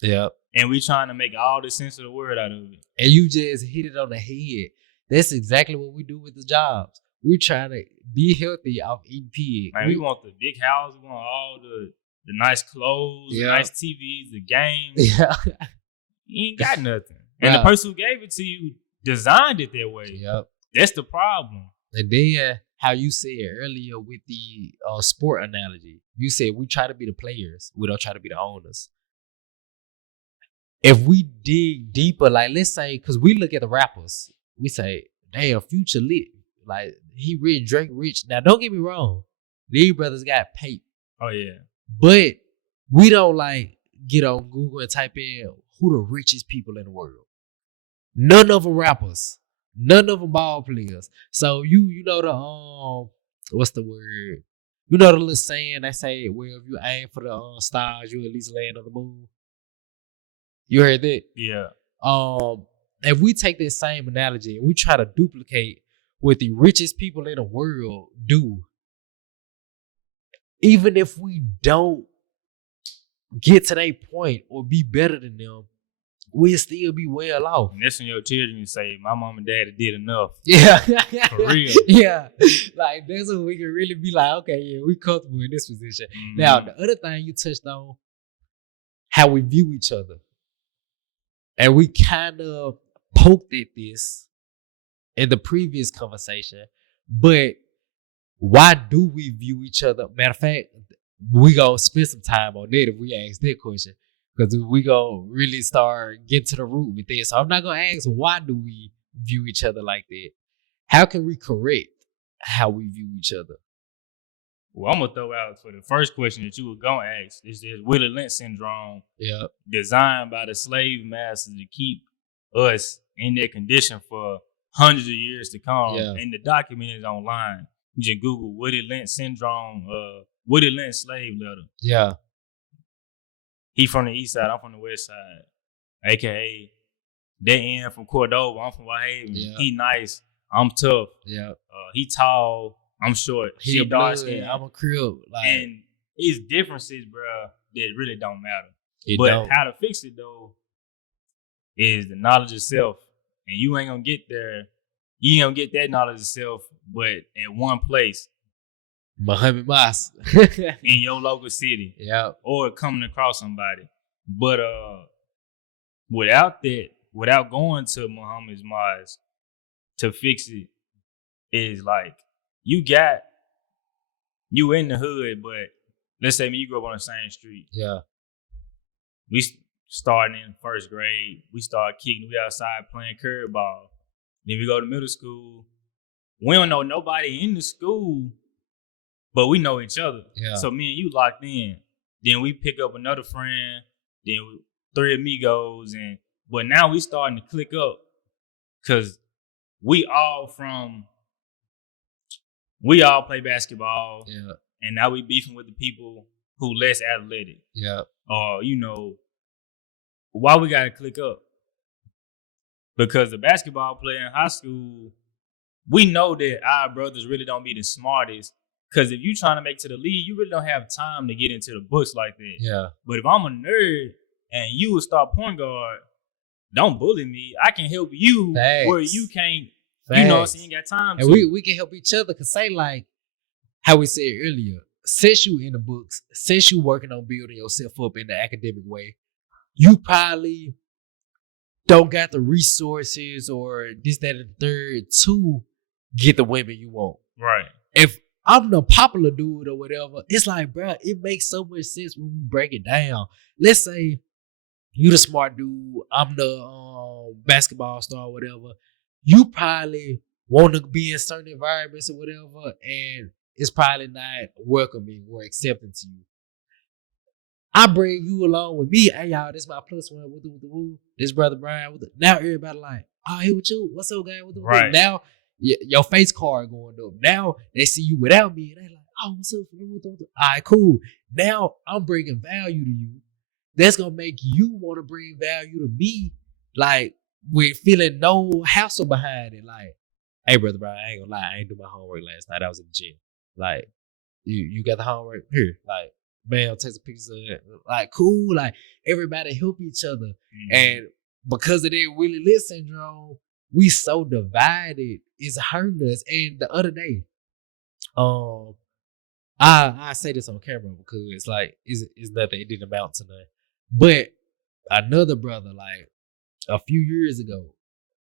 Yeah. And we trying to make all the sense of the word out of it. And you just hit it on the head. That's exactly what we do with the jobs. We trying to be healthy off eating pig. Man, we want the big house. We want all the nice clothes, the nice TVs, the games. Yeah. You ain't got nothing. And the person who gave it to you designed it that way. Yep. That's the problem. And then how you said earlier with the sport analogy, you said we try to be the players. We don't try to be the owners. If we dig deeper, like let's say, because we look at the rappers, we say, damn, Future lit. Like, he rich, Drake rich. Now, don't get me wrong. These brothers got paid. Oh, yeah. But we don't like get on Google and type in who the richest people in the world. None of them rappers. None of them ball players. So you know the what's the word? You know the little saying they say, well, if you aim for the stars, you at least land on the moon. You heard that? Yeah. If we take this same analogy and we try to duplicate what the richest people in the world do, even if we don't get to that point or be better than them, we'll still be well off. And that's when your children say, my mom and daddy did enough. Yeah. For real. Yeah. Like, that's when we can really be like, okay, yeah, we comfortable in this position. Mm-hmm. Now, the other thing you touched on, how we view each other. And we kind of poked at this in the previous conversation, but why do we view each other? Matter of fact, we gonna spend some time on that if we ask that question, because we gonna really start getting to the root with this. So I'm not gonna ask why do we view each other like that. How can we correct how we view each other? Well, I'm gonna throw out for the first question that you were gonna ask. Is this Willie Lynch syndrome? Yeah. Designed by the slave masters to keep us in that condition for hundreds of years to come. Yeah. And the document is online. You just Google Willie Lynch syndrome, Willie Lynch slave letter. Yeah. He from the east side, I'm from the west side. AKA they in from Cordova, I'm from Whitehaven. Yeah. He nice, I'm tough. Yeah. He tall, I'm short. He dark skin, I'm a crib. Like, and it's differences, bro, that really don't matter. How to fix it though is the knowledge of self. And you ain't gonna get there. You ain't gonna get that knowledge of self, but in one place. Muhammad Mosque. In your local city. Yeah. Or coming across somebody. But without that, without going to Muhammad's Mosque to fix it, is like you in the hood, but let's say you grew up on the same street. Yeah. We starting in first grade, we start kicking, we outside playing curve ball. Then we go to middle school. We don't know nobody in the school, but we know each other. Yeah. So me and you locked in. Then we pick up another friend, then three amigos, but now we starting to click up because we all play basketball. Yeah. And now we beefing with the people who less athletic. Yeah. Or, why we gotta click up? Because the basketball player in high school, we know that our brothers really don't be the smartest. Because if you trying to make to the league, you really don't have time to get into the books like that. Yeah. But if I'm a nerd and you a star point guard, don't bully me. I can help you where you can't. Facts. You know what I'm saying? You got time and we can help each other. Cause say like how we said earlier, since you in the books, since you working on building yourself up in the academic way, you probably don't got the resources or this, that, and the third to get the women you want. Right. If I'm the popular dude or whatever, it's like, bro, it makes so much sense when we break it down. Let's say you the smart dude, I'm the basketball star or whatever. You probably want to be in certain environments or whatever, and it's probably not welcoming or accepting to you. I bring you along with me. Hey, y'all, this my plus one. This brother Brian. Now everybody like, oh, here with you. What's up, guy? Right. Now your face card going up. Now they see you without me, and they like, oh, what's up? All right, cool. Now I'm bringing value to you. That's gonna make you want to bring value to me, like with feeling no hassle behind it. Like, hey, brother Brian, I ain't gonna lie, I ain't do my homework last night. I was in the gym. Like, you got the homework here. Like, man, take some pictures of it. Like, cool. Like, everybody help each other. Mm-hmm. And because of that Willie Lit syndrome, we so divided. It's hurting us. And the other day, I say this on camera because it's like it's nothing. It didn't amount to nothing. But another brother, like a few years ago,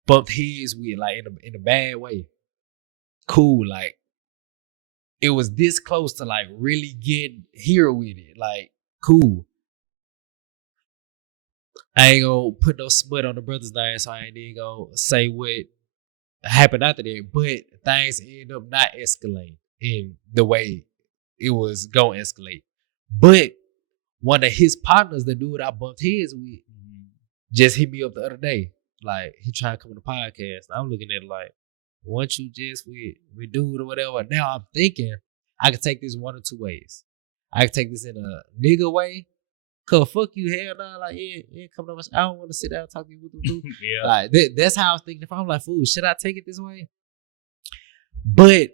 bumped heads with like in a bad way. Cool, like it was this close to like really getting here with it. Like, cool. I ain't gonna put no smut on the brother's name, so I ain't even gonna say what happened after that. But things ended up not escalating in the way it was gonna escalate. But one of his partners, the dude I bumped heads with, just hit me up the other day. Like, he tried to come on the podcast. I'm looking at it like, once you just with dude or whatever. Now I'm thinking I could take this one or two ways. I could take this in a nigga way. Cause fuck you, hell no. Like, yeah, come on. I don't want to sit down and talk to you. Yeah. Like, that's how I was thinking. If I'm like, fool, should I take it this way? But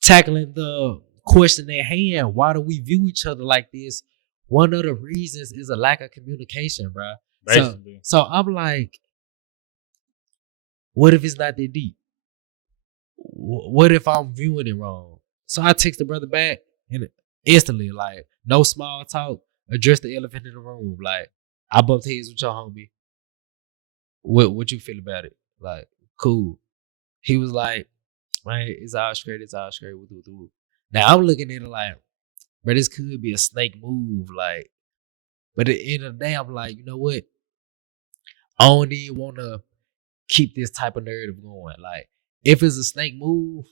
tackling the question at hand, why do we view each other like this? One of the reasons is a lack of communication, bro. So I'm like, what if it's not that deep? What if I'm viewing it wrong? So I text the brother back and instantly, like, no small talk, address the elephant in the room. Like, I bumped heads with your homie. What you feel about it? Like, cool. He was like, man, it's all straight. Now I'm looking at it like, bro, this could be a snake move. Like, but at the end of the day, I'm like, you know what? I don't even want to keep this type of narrative going. Like, if it's a snake move,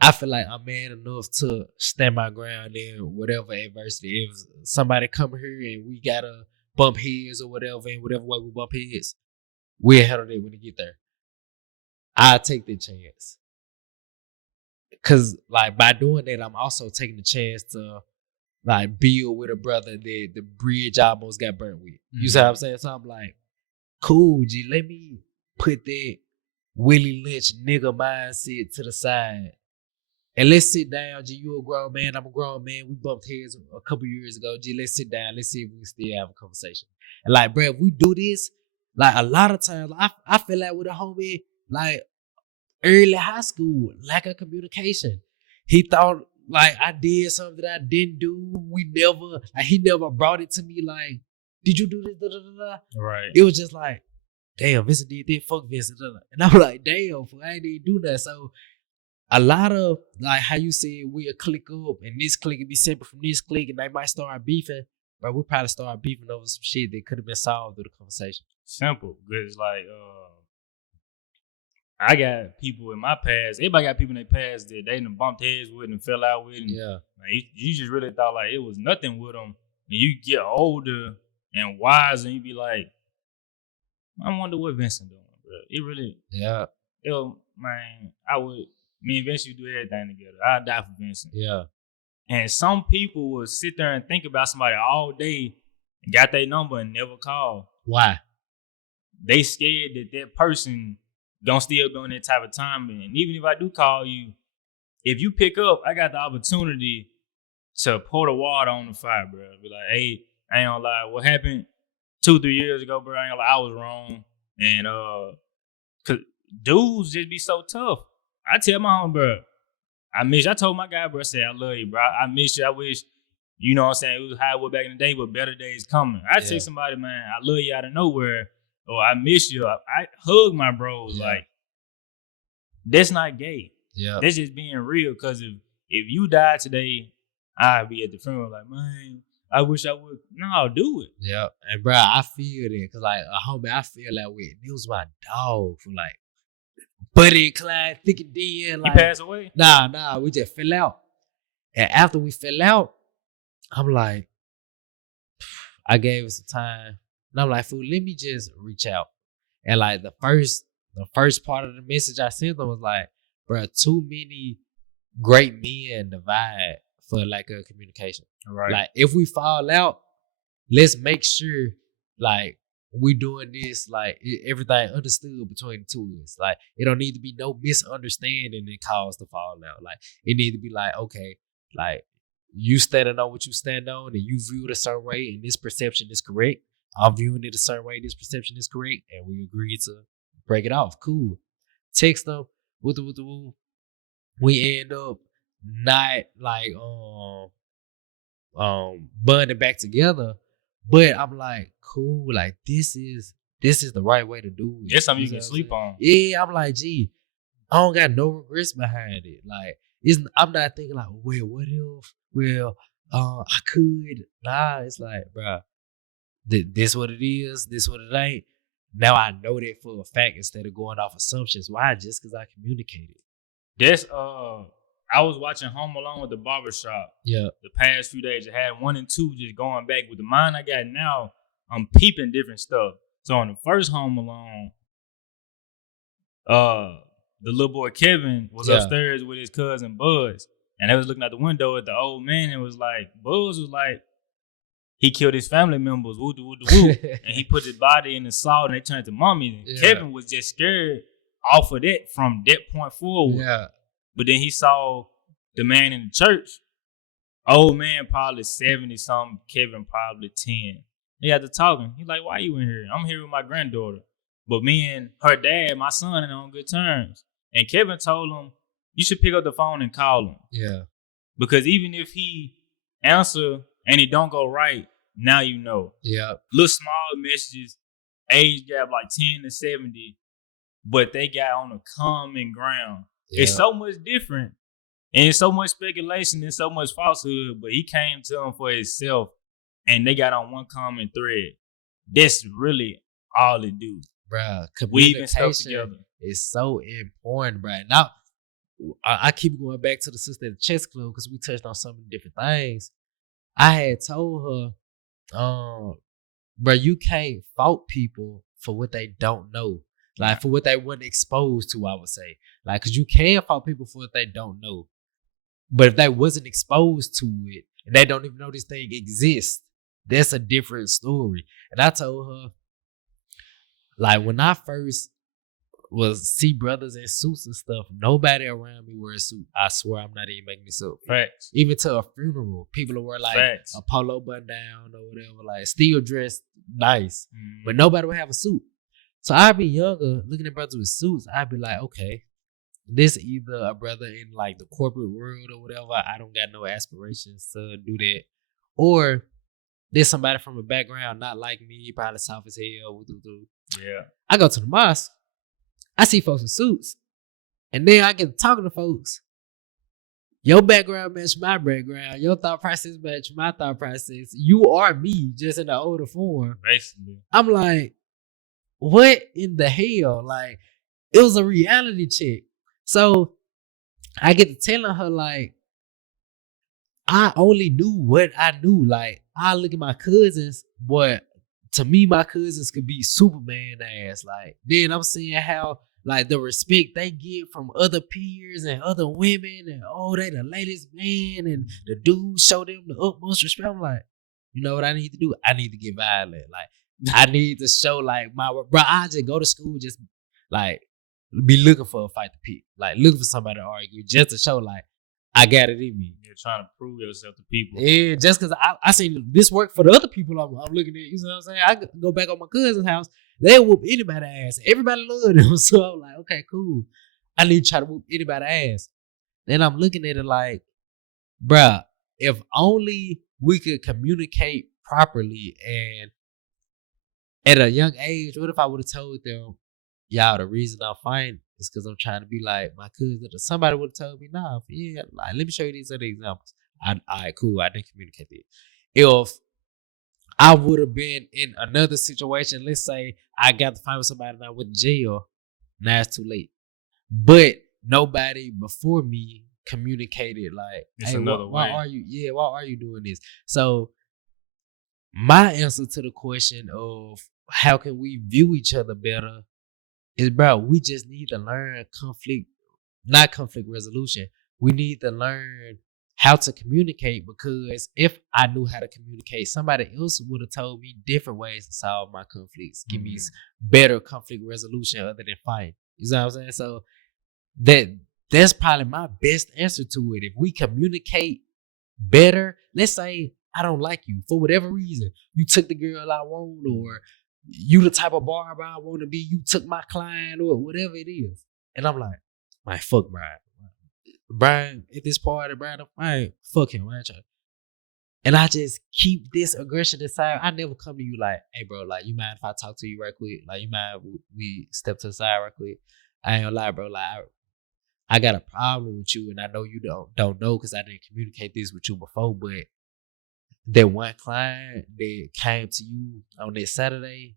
I feel like I'm man enough to stand my ground in whatever adversity. If somebody come here and we gotta bump heads or whatever, in whatever way we bump heads, we'll handle it when we get there. I'll take that chance. Cause like by doing that, I'm also taking the chance to like build with a brother that the bridge almost got burnt with. You see what I'm saying? So I'm like, cool, G, let me put that Willie Lynch nigga mindset to the side. And let's sit down, G. You a grown man, I'm a grown man. We bumped heads a couple years ago. G, let's sit down. Let's see if we can still have a conversation. And like, bro, if we do this, like a lot of times, I feel like with a homie, like early high school, lack of communication. He thought like I did something that I didn't do. He never brought it to me like, did you do this? Da, da, da, da. Right. It was just like, damn, Vincent did that, fuck Vincent. Da, da. And I'm like, damn, I ain't even do that. So a lot of like how you said we'll click up and this click will be separate from this click and they might start beefing, but we'll probably start beefing over some shit that could have been solved through the conversation. Simple. Because like I got people in my past, everybody got people in their past that they done bumped heads with and fell out with. And, yeah. Like, you just really thought like it was nothing with them. And you get older and wise and you be like, I wonder what Vincent doing, bro. It really, yeah. Man, me and Vincent do everything together. I'd die for Vincent. Yeah. And some people will sit there and think about somebody all day and got their number and never call. Why? They scared that person gonna still be on that type of time. And even if I do call you, if you pick up, I got the opportunity to pour the water on the fire, bro. Be like, hey, I ain't gonna lie, what happened? 2-3 years ago, bro, I was wrong. And cause dudes just be so tough. I tell my homie, bro, I told my guy, bro, I said, I love you, bro. I miss you. I wish, you know what I'm saying, it was how it was back in the day, but better days coming. I tell somebody, man, I love you out of nowhere, or I miss you. I hug my bros. Like, that's not gay. Yeah. That's just being real. Cause if you die today, I'd be at the funeral like, man, I wish I would. No, do it. Yeah. And bro, I feel that. Cause like a homie, I feel that way. It was my dog for like Buddy and Clyde, thick and dead. Like, he passed away? Nah, we just fell out. And after we fell out, I'm like, I gave it some time. And I'm like, fool, let me just reach out. And like the first part of the message I sent them was like, bro, too many great men divide for lack of communication. Right. Like if we fall out, let's make sure like we doing this, like everything understood between the two of us. Like it don't need to be no misunderstanding that caused the fallout. Like it need to be like, okay, like you standing on what you stand on and you view it a certain way and this perception is correct. I'm viewing it a certain way, this perception is correct, and we agreed to break it off. Cool. Text them, we end up not like bonding back together. But I'm like, cool, like this is the right way to do it. It's something you can sleep on. Yeah, I'm like, gee, I don't got no regrets behind it. Like, I'm not thinking like, well, what if? Well, I could. Nah, it's like, bro, this what it is, this what it ain't. Now I know that for a fact instead of going off assumptions. Why? Just because I communicated. That's I was watching Home Alone with the barbershop. Yeah. The past few days, I had 1 and 2 just going back. With the mind I got now, I'm peeping different stuff. So on the first Home Alone, the little boy Kevin was upstairs with his cousin Buzz. And they was looking out the window at the old man and was like, Buzz was like, he killed his family members, woo woo woo. And he put his body in the salt and they turned to mommy. And Kevin was just scared off of that from that point forward. Yeah. But then he saw the man in the church. Old man probably 70-something, Kevin probably 10. They got to talking. He's like, why you in here? I'm here with my granddaughter. But me and her dad, my son, are on good terms. And Kevin told him, you should pick up the phone and call him. Yeah. Because even if he answer and it don't go right, now you know. Yeah. Little small messages, age gap like 10 to 70, but they got on a common ground. Yeah. It's so much different, and it's so much speculation and so much falsehood, but he came to him for himself, and they got on one common thread. That's really all it do. Bruh, communication is so important, bruh. Now, I keep going back to the sister at the chess club because we touched on so many different things. I had told her, bruh, you can't fault people for what they don't know. Like, for what they weren't exposed to, I would say. Like, because you can fault people for what they don't know. But if they wasn't exposed to it, and they don't even know this thing exists, that's a different story. And I told her, like, when I first was see brothers in suits and stuff, nobody around me wear a suit. I swear I'm not even making this up. Facts. Even to a funeral, people will wear, like, a polo button down or whatever, like, still dressed nice. But nobody would have a suit. So I'd be younger, looking at brothers with suits. I'd be like, okay, this either a brother in like the corporate world or whatever. I don't got no aspirations to do that. Or there's somebody from a background not like me, probably soft as hell. Yeah. I go to the mosque. I see folks in suits. And then I get to talking to folks. Your background match my background. Your thought process match my thought process. You are me, just in an older form. Basically. I'm like, what in the hell? Like, it was a reality check. So I get to telling her, like, I only knew what I knew. Like, I look at my cousins, but to me, my cousins could be Superman ass. Like, then I'm seeing how, like, the respect they get from other peers and other women, and they the latest man, and the dudes show them the utmost respect. I'm like, you know what I need to do? I need to get violent. Like, I need to show, like, bro, I just go to school, just, like, be looking for a fight to pick. Like, looking for somebody to argue just to show, like, I got it in me. You're trying to prove yourself to people. Yeah, just because I seen this work for the other people I'm looking at. You know what I'm saying? I go back on my cousin's house. They whoop anybody's ass. Everybody love them. So I'm like, okay, cool. I need to try to whoop anybody's ass. Then I'm looking at it like, bruh, if only we could communicate properly and at a young age, what if I would have told them, y'all, the reason I'm fighting is because I'm trying to be like my cousin. Somebody would have told me, nah, yeah, like, let me show you these other examples. All right, cool. I didn't communicate that. If I would have been in another situation, let's say I got to fight with somebody and I went to jail, now it's too late. But nobody before me communicated like, it's hey, another why way. why are you doing this? So my answer to the question of how can we view each other better is, bro, we just need to learn not conflict resolution. We need to learn how to communicate, because if I knew how to communicate, somebody else would have told me different ways to solve my conflicts, give me better conflict resolution other than fighting. You know what I'm saying? So that's probably my best answer to it. If we communicate better, let's say I don't like you for whatever reason. You took the girl I want, or you the type of barber I want to be. You took my client, or whatever it is. And I'm like, fuck Brian. Brian at this party, Brian, fuck him. And I just keep this aggression inside. I never come to you like, hey, bro, like, you mind if I talk to you right quick? Like, you mind we step to the side right quick? I ain't gonna lie, bro. Like, I got a problem with you, and I know you don't know because I didn't communicate this with you before. But that one client that came to you on that Saturday,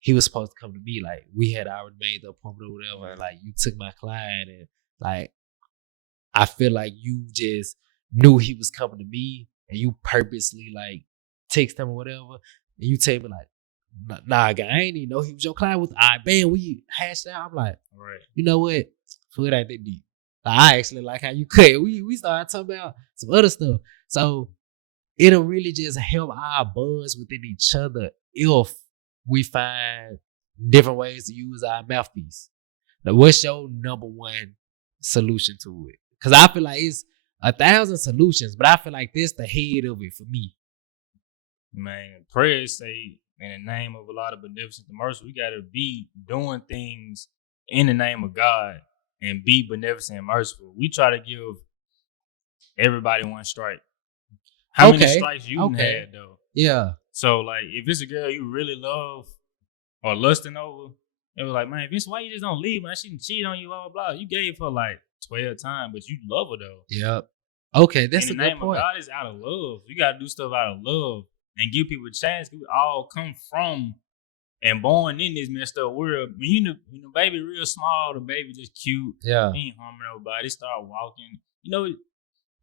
he was supposed to come to me. Like, we had already made the appointment or whatever. And, like, you took my client, and like, I feel like you just knew he was coming to me, and you purposely like text him or whatever, and you tell me like, nah, guy, I ain't even know he was your client. Bam, we hashed out. I'm like, all right, you know what? So it ain't that deep. Like, I actually like how you cut. We started talking about some other stuff. So it'll really just help our bonds within each other if we find different ways to use our mouthpiece. Now, what's your number one solution to it? Because I feel like it's 1,000 solutions, but I feel like this the head of it for me. Man, prayers say in the name of a lot of beneficent and merciful, we got to be doing things in the name of God and be beneficent and merciful. We try to give everybody one strike. How many strikes you had, though? Yeah. So, like, if it's a girl you really love or lusting over, it was like, man, Vince, why you just don't leave, man? She didn't cheat on you, blah, blah, blah. You gave her, like, 12 times, but you love her, though. Yep. Okay, that's a good point. In the name of God is out of love. You got to do stuff out of love and give people a chance. We all come from and born in this messed up world. When you know, baby real small, the baby just cute. Yeah. He ain't harming nobody. Start walking. You know,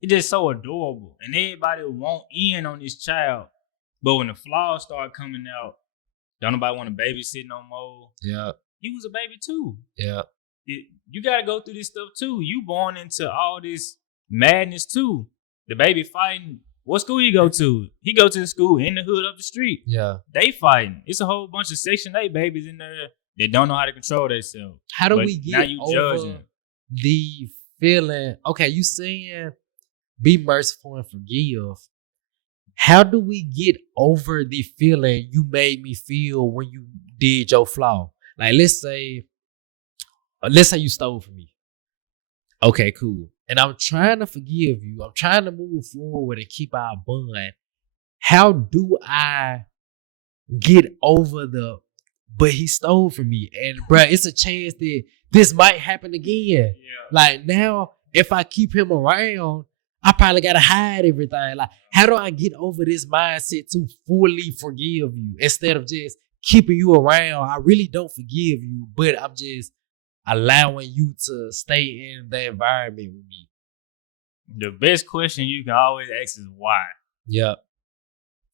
it's just so adorable. And everybody want in on this child. But when the flaws start coming out, don't nobody want to babysit no more. Yeah. You was a baby too. Yeah. You got to go through this stuff too. You born into all this madness too. The baby fighting. What school you go to? He go to the school in the hood up the street. Yeah. They fighting. It's a whole bunch of Section 8 babies in there that don't know how to control themselves. How do we get over judging the feeling? Okay, you saying be merciful and forgive. How do we get over the feeling you made me feel when you did your flaw? Like, let's say you stole from me. Okay, cool. And I'm trying to forgive you. I'm trying to move forward and keep our bond. How do I get over but he stole from me? And bruh, it's a chance that this might happen again. Yeah. Like, now, if I keep him around, I probably gotta hide everything. Like, how do I get over this mindset to fully forgive you instead of just keeping you around? I really don't forgive you, but I'm just allowing you to stay in the environment with me. The best question you can always ask is why. Yep.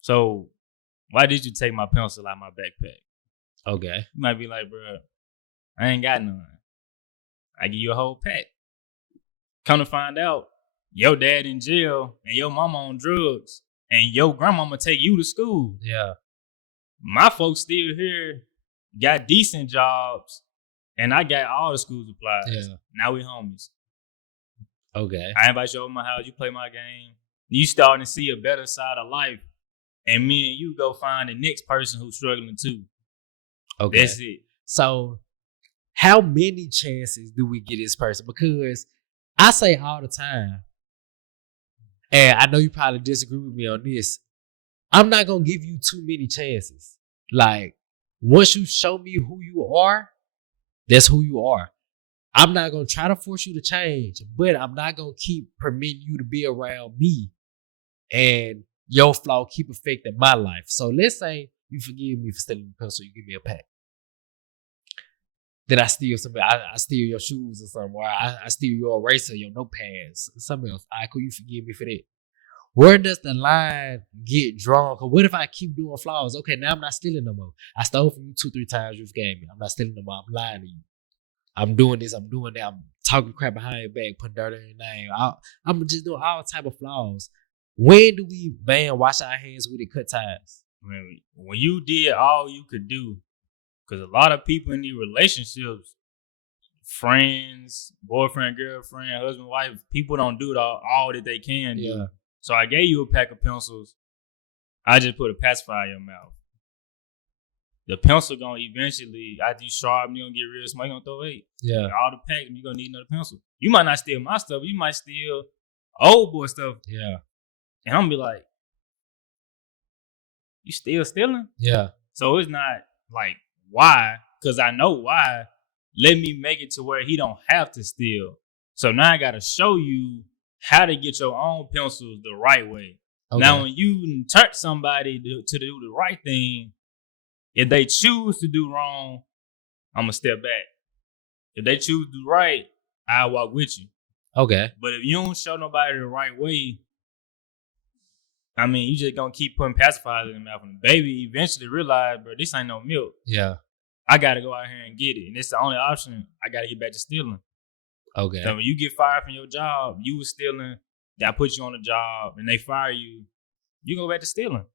So, why did you take my pencil out of my backpack? Okay. You might be like, bro, I ain't got none. I give you a whole pack. Come to find out, your dad in jail and your mama on drugs and your grandmama take you to school. Yeah. My folks still here, got decent jobs, and I got all the school supplies. Yeah. Now we homies. Okay. I invite you over my house. You play my game. You starting to see a better side of life. And me and you go find the next person who's struggling too. Okay. That's it. So how many chances do we get this person? Because I say all the time, and I know you probably disagree with me on this, I'm not going to give you too many chances. Like, once you show me who you are, that's who you are. I'm not going to try to force you to change, but I'm not going to keep permitting you to be around me and your flaw keep affecting my life. So let's say you forgive me for stealing the pencil, you give me a pack. Then I steal something. I steal your shoes or something. Or I steal your eraser, your notepads, something else. All right, cool, you forgive me for that. Where does the line get drawn? Because what if I keep doing flaws? Okay, now I'm not stealing no more. I stole from you 2-3 times. You forgave me. I'm not stealing no more. I'm lying to you. I'm doing this. I'm doing that. I'm talking crap behind your back, putting dirt on your name. I'm just doing all type of flaws. When do we wash our hands with it, cut ties? When you did all you could do, because a lot of people in these relationships, friends, boyfriend, girlfriend, husband, wife, people don't do all that they can do. So I gave you a pack of pencils. I just put a pacifier in your mouth. The pencil gonna eventually, after you sharpen, you're gonna get real smart, you're gonna throw away. Yeah. All the pack, you're gonna need another pencil. You might not steal my stuff, you might steal old boy stuff. Yeah. And I'm gonna be like, you still stealing? Yeah. So it's not like, why? Because I know why. Let me make it to where he don't have to steal. So now I gotta show you how to get your own pencils the right way. Okay. Now when you touch somebody to do the right thing, if they choose to do wrong, I'm gonna step back. If they choose to do right, I'll walk with you. Okay. But if you don't show nobody the right way, I mean, you just gonna keep putting pacifiers in the mouth. And the baby eventually realize, bro, this ain't no milk. Yeah. I gotta go out here and get it. And it's the only option. I gotta get back to stealing. Okay. So when you get fired from your job, you was stealing, that put you on the job, and they fire you, you go back to stealing.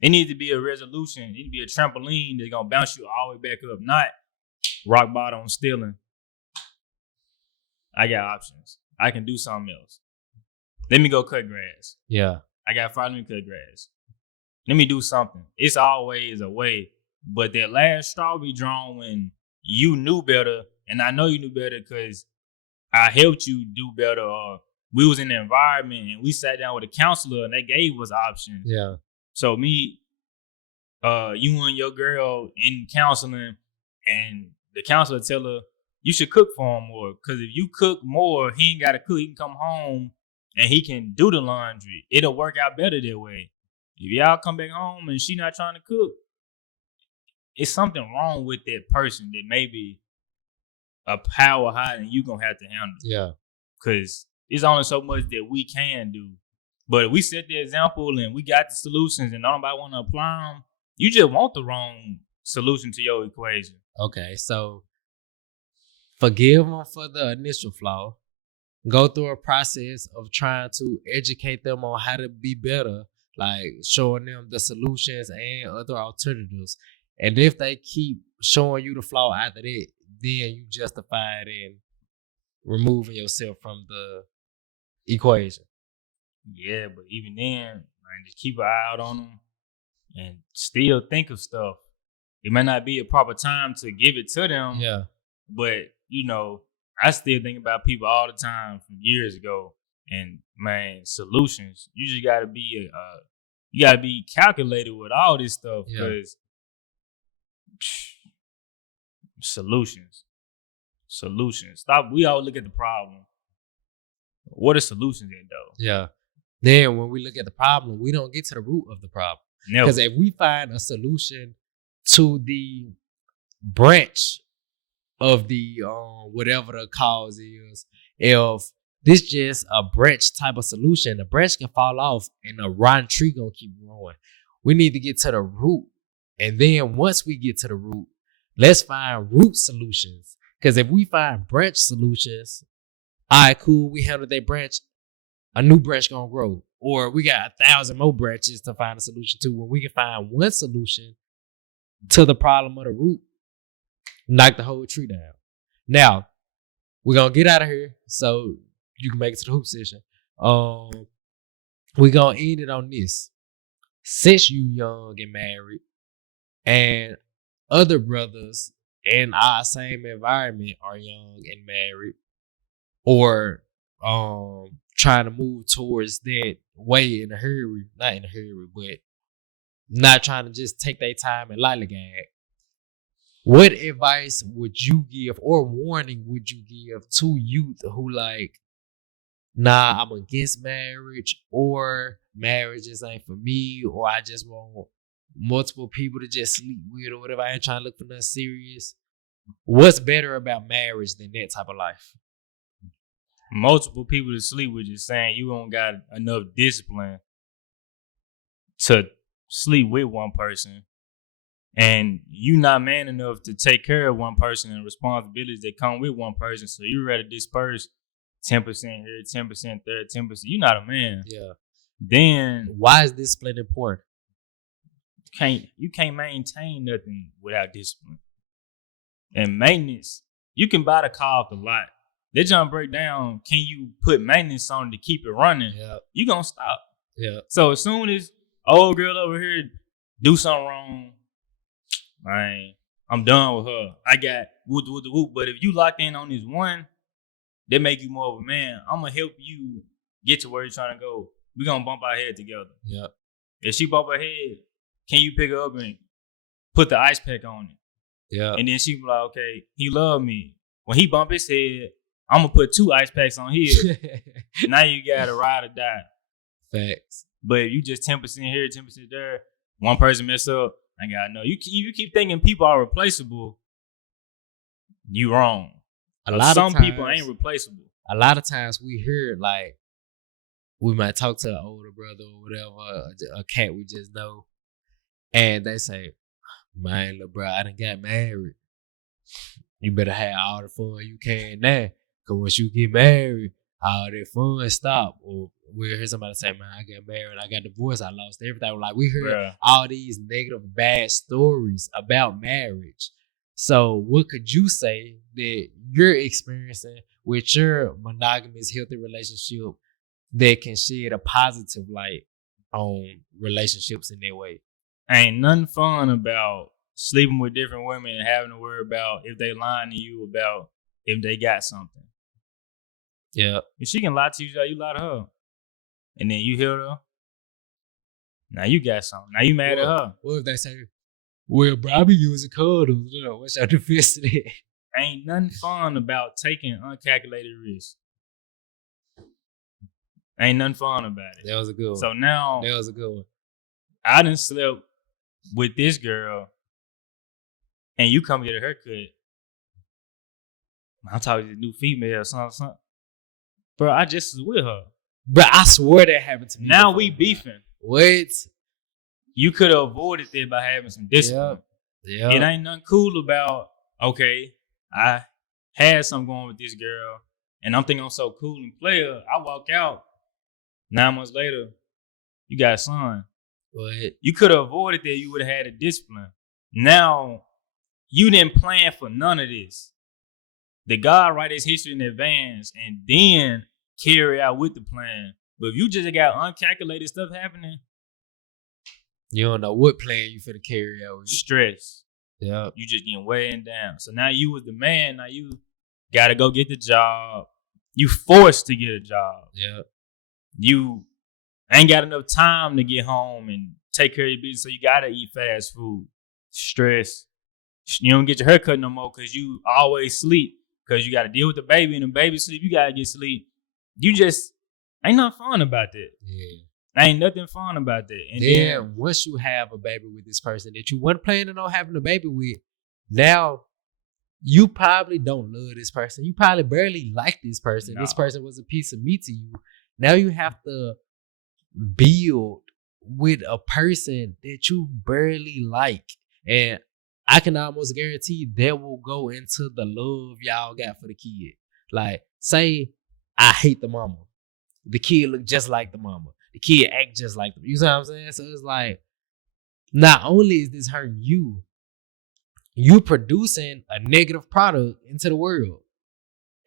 It needs to be a resolution. It needs to be a trampoline that's gonna bounce you all the way back up, not rock bottom stealing. I got options. I can do something else. Let me go cut grass. Yeah. I got five. Let me cut grass. Let me do something. It's always a way. But that last straw be drawn when you knew better, and I know you knew better because I helped you do better. Or we was in the environment and we sat down with a counselor and they gave us options. Yeah. So me, you and your girl in counseling, and the counselor tell her you should cook for him more, because if you cook more, he ain't got to cook. He can come home and he can do the laundry. It'll work out better that way. If y'all come back home and she not trying to cook, it's something wrong with that person that maybe a power higher than you gonna have to handle. Yeah. Because it's only so much that we can do. But if we set the example and we got the solutions and nobody want to apply them, you just want the wrong solution to your equation. Okay, so forgive them for the initial flaw. Go through a process of trying to educate them on how to be better, like showing them the solutions and other alternatives. And if they keep showing you the flaw after that, then you justify it in removing yourself from the equation. Yeah, but even then, man, just keep an eye out on them and still think of stuff. It may not be a proper time to give it to them. Yeah. But, you know, I still think about people all the time from years ago. And, man, solutions. You just got to be calculated with all this stuff, because solutions. Stop. We all look at the problem. What are solutions in, though? Yeah. Then when we look at the problem, we don't get to the root of the problem. Because if we find a solution to the branch of the whatever the cause is, if this just a branch type of solution, the branch can fall off and the rotten tree gonna keep growing. We need to get to the root. And then once we get to the root, let's find root solutions. Because if we find branch solutions, all right, cool, we handled that branch, a new branch gonna grow. Or we got 1,000 more branches to find a solution to. When we can find one solution to the problem of the root, knock the whole tree down. Now, we're gonna get out of here. So you can make it to the hoop session. We gonna end it on this. Since you young and married, and other brothers in our same environment are young and married, or trying to move towards that way in a hurry, not in a hurry, but not trying to just take their time and lollygag. What advice would you give or warning would you give to youth who like, nah, I'm against marriage, or marriage just ain't for me, or I just want multiple people to just sleep with, or whatever. I ain't trying to look for nothing serious. What's better about marriage than that type of life? Multiple people to sleep with, just saying you don't got enough discipline to sleep with one person, and you not man enough to take care of one person and responsibilities that come with one person. So you rather disperse 10% here, 10% there, 10%. You're not a man. Yeah. Then why is discipline important? You can't maintain nothing without discipline. And maintenance, you can buy the car off the lot. That jump break down. Can you put maintenance on it to keep it running? Yeah. You gonna stop. Yeah. So as soon as old girl over here do something wrong, man, I'm done with her. I got whoop. But if you locked in on this one, that make you more of a man. I'm gonna help you get to where you're trying to go. We gonna bump our head together. Yeah. If she bump her head, can you pick her up and put the ice pack on it? Yeah. And then she be like, okay, he love me. When he bump his head, I'm gonna put 2 ice packs on his. Now you gotta ride or die. Facts. But if you just 10% here, 10% there, one person mess up, I gotta know. You keep thinking people are replaceable, you wrong. Some people ain't replaceable. A lot of times we hear, like, we might talk to an older brother or whatever, a cat we just know, and they say, man, little bro, I done got married. You better have all the fun you can now. Because once you get married, all that fun stop. Or we'll hear somebody say, man, I got married, I got divorced, I lost everything. Like, we heard all these negative, bad stories about marriage. So what could you say that you're experiencing with your monogamous, healthy relationship that can shed a positive light on relationships in that way? Ain't nothing fun about sleeping with different women and having to worry about if they lying to you about if they got something. Yeah. If she can lie to you, you lie to her. And then you hear her. Now you got something. Now you mad at her. What if they say, well, bro, I be using condoms. What's your defense to that? Ain't nothing fun about taking uncalculated risks. Ain't nothing fun about it. That was a good one. So now. That was a good one. I done slept with this girl and you come get a haircut. I'm talking to a new female or something. Bro, I just was with her. Bro, I swear that happened to me. Now we beefing. What? You could have avoided that by having some discipline. Yeah. It ain't nothing cool about, okay, I had something going with this girl and I'm thinking I'm so cool and player. I walk out 9 months later, you got a son. What? You could have avoided that. You would have had a discipline. Now, you didn't plan for none of this. The God write his history in advance and then carry out with the plan. But if you just got uncalculated stuff happening, you don't know what plan you finna carry out with. Stress. Yeah. You just getting weighing down. So now you was the man. Now you gotta go get the job. You forced to get a job. Yeah. You ain't got enough time to get home and take care of your business, so you gotta eat fast food. Stress. You don't get your hair cut no more because you always sleep. Because you gotta deal with the baby and the baby sleep. You gotta get sleep. You just ain't nothing fun about that. Yeah. Ain't nothing fun about that. And then once you have a baby with this person that you weren't planning on having a baby with, now you probably don't love this person. You probably barely like this person. No. This person was a piece of meat to you. Now you have to build with a person that you barely like. And I can almost guarantee that will go into the love y'all got for the kid. Like, say I hate the mama. The kid look just like the mama. The kid act just like them. You see what I'm saying? So it's like, not only is this hurting you, you producing a negative product into the world.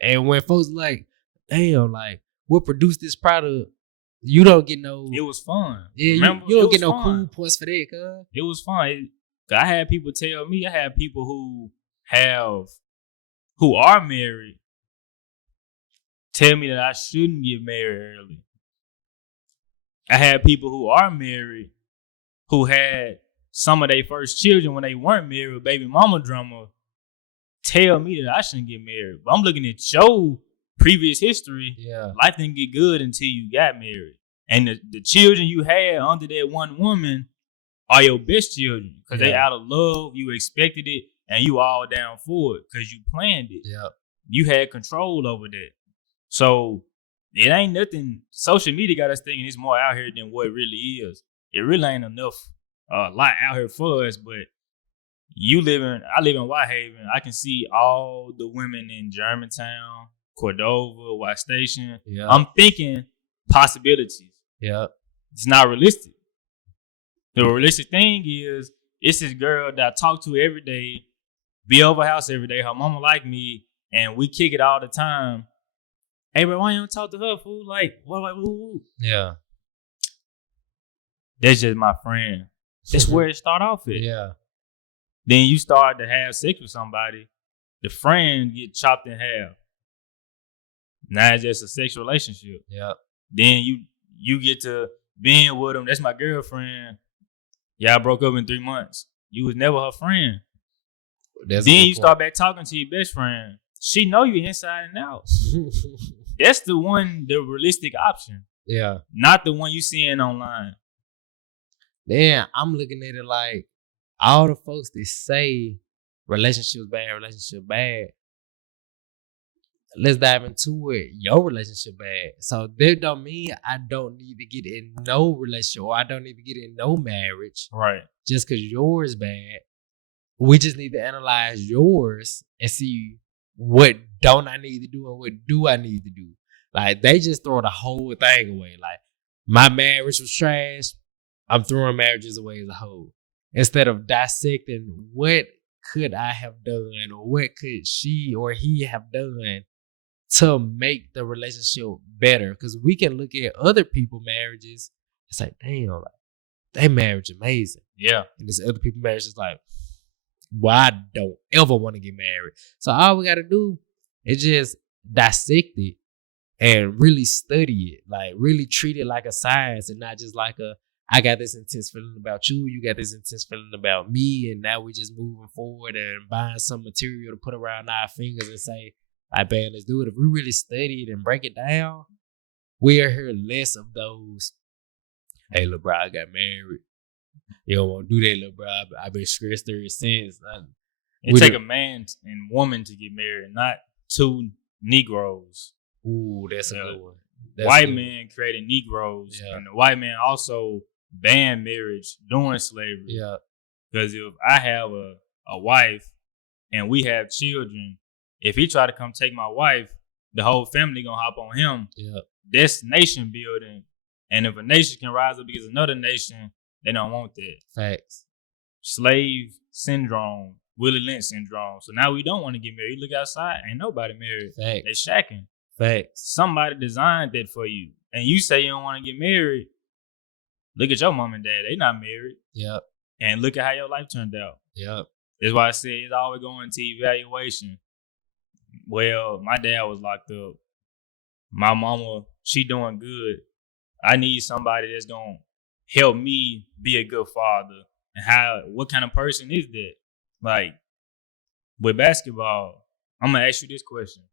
And when folks like, damn, like what produced this product? You don't get no. It was fun. Yeah, remember, you don't get no fun. cool points for that, cuz. It was fun. I had people tell me, I had people who are married tell me that I shouldn't get married early. I had people who are married who had some of their first children when they weren't married with baby mama drama tell me that I shouldn't get married. But I'm looking at your previous history. Yeah. Life didn't get good until you got married. And the children you had under that one woman are your best children because they out of love. You expected it and you all down for it because you planned it. Yeah. You had control over that. So it ain't nothing. Social media got us thinking it's more out here than what it really is. It really ain't enough, a lot out here for us. But I live in Whitehaven. I can see all the women in Germantown, Cordova, White Station. Yeah. I'm thinking possibilities. Yeah. It's not realistic. The realistic thing is, it's this girl that I talk to every day, be over house every day. Her mama like me, and we kick it all the time. Hey, bro, why you don't talk to her, fool? Like, what? Yeah. That's just my friend. That's where it start off at. Yeah. Then you start to have sex with somebody, the friend get chopped in half. Now it's just a sexual relationship. Yeah. Then you get to being with them. That's my girlfriend. Y'all broke up in 3 months. You was never her friend. Then you start back talking to your best friend. She know you inside and out. That's the realistic option. Yeah. Not the one you seeing online. Then I'm looking at it like all the folks that say relationship bad. Let's dive into it. Your relationship bad. So that don't mean I don't need to get in no relationship or I don't need to get in no marriage. Right. Just because yours bad. We just need to analyze yours and see what don't I need to do and what do I need to do. Like, they just throw the whole thing away. Like, my marriage was trash. I'm throwing marriages away as a whole. Instead of dissecting what could I have done or what could she or he have done to make the relationship better. Because we can look at other people's marriages and say, damn, like, their marriage amazing. Yeah. And this other people's marriage is like, well, I don't ever want to get married. So all we got to do is just dissect it and really study it. Like, really treat it like a science and not just like I got this intense feeling about you got this intense feeling about me, and now we just moving forward and buying some material to put around our fingers and say, like, man, let's do it. If we really study it and break it down, we'll hear less of those, hey, little bro, I got married. You don't want to do that, little bro. I've been stressed ever since. It take a man and woman to get married, not two Negroes. Ooh, that's a good one. White man created Negroes, and the white man also banned marriage during slavery. Yeah. Because if I have a wife and we have children, if he try to come take my wife, the whole family gonna hop on him. Yeah. That's nation building. And if a nation can rise up against another nation, they don't want that. Facts. Slave syndrome, Willie Lynch syndrome. So now we don't want to get married. You look outside, ain't nobody married. Facts. They shacking. Facts. Somebody designed that for you. And you say you don't want to get married. Look at your mom and dad. They not married. Yep. And look at how your life turned out. Yep. That's why I said it's always going to evaluation. Well, my dad was locked up. My mama, she doing good. I need somebody that's going to help me be a good father. And what kind of person is that? Like, with basketball, I'm going to ask you this question.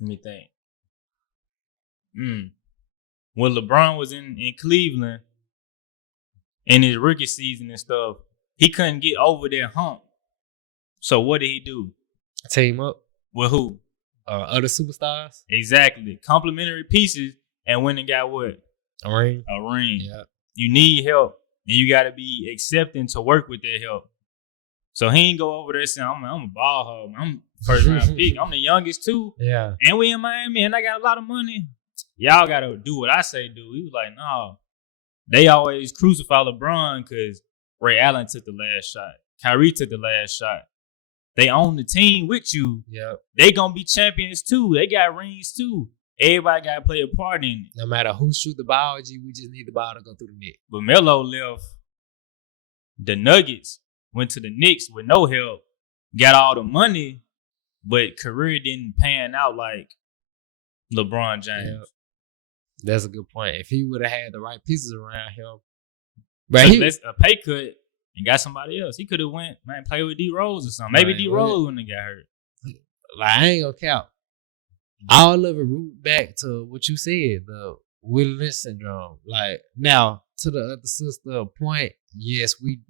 Let me think. When LeBron was in Cleveland in his rookie season and stuff, he couldn't get over that hump. So what did he do? Team up. With who? Other superstars. Exactly. Complementary pieces, and went and got what? A ring. A ring. Yeah. You need help, and you got to be accepting to work with that help. So he ain't go over there saying, I'm a ball hog. I'm first round pick. I'm the youngest too. Yeah. And we in Miami, and I got a lot of money. Y'all got to do what I say do. He was like, no. They always crucify LeBron because Ray Allen took the last shot. Kyrie took the last shot. they own the team with you. Yep. They gonna be champions too. They got rings too. Everybody gotta play a part in it. No matter who shoot the ball, G, we just need the ball to go through the net. But Melo left the Nuggets, went to the Knicks with no help, got all the money, but career didn't pan out like LeBron James. Yep. That's a good point. If he would have had the right pieces around him, that's a pay cut and got somebody else. He could have went, man, play with D Rose or something. Maybe D Rose wouldn't have got hurt. Like, I ain't gonna count. All of it root back to what you said, the wilderness syndrome. Like, now, to the other sister point, yes, we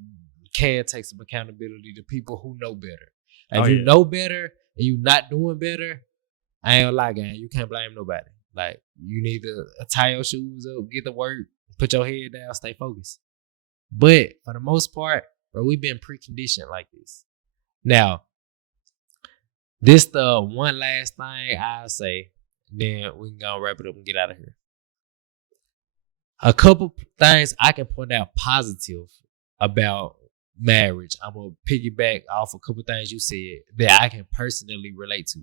can take some accountability to people who know better. If you know better and you not doing better, I ain't gonna lie, gang, you can't blame nobody. Like, you need to tie your shoes up, get to work, put your head down, stay focused. But for the most part, bro, we've been preconditioned like this. Now, this the one last thing I'll say, then we can go wrap it up and get out of here. A couple things I can point out positive about marriage. I'm going to piggyback off a couple things you said that I can personally relate to.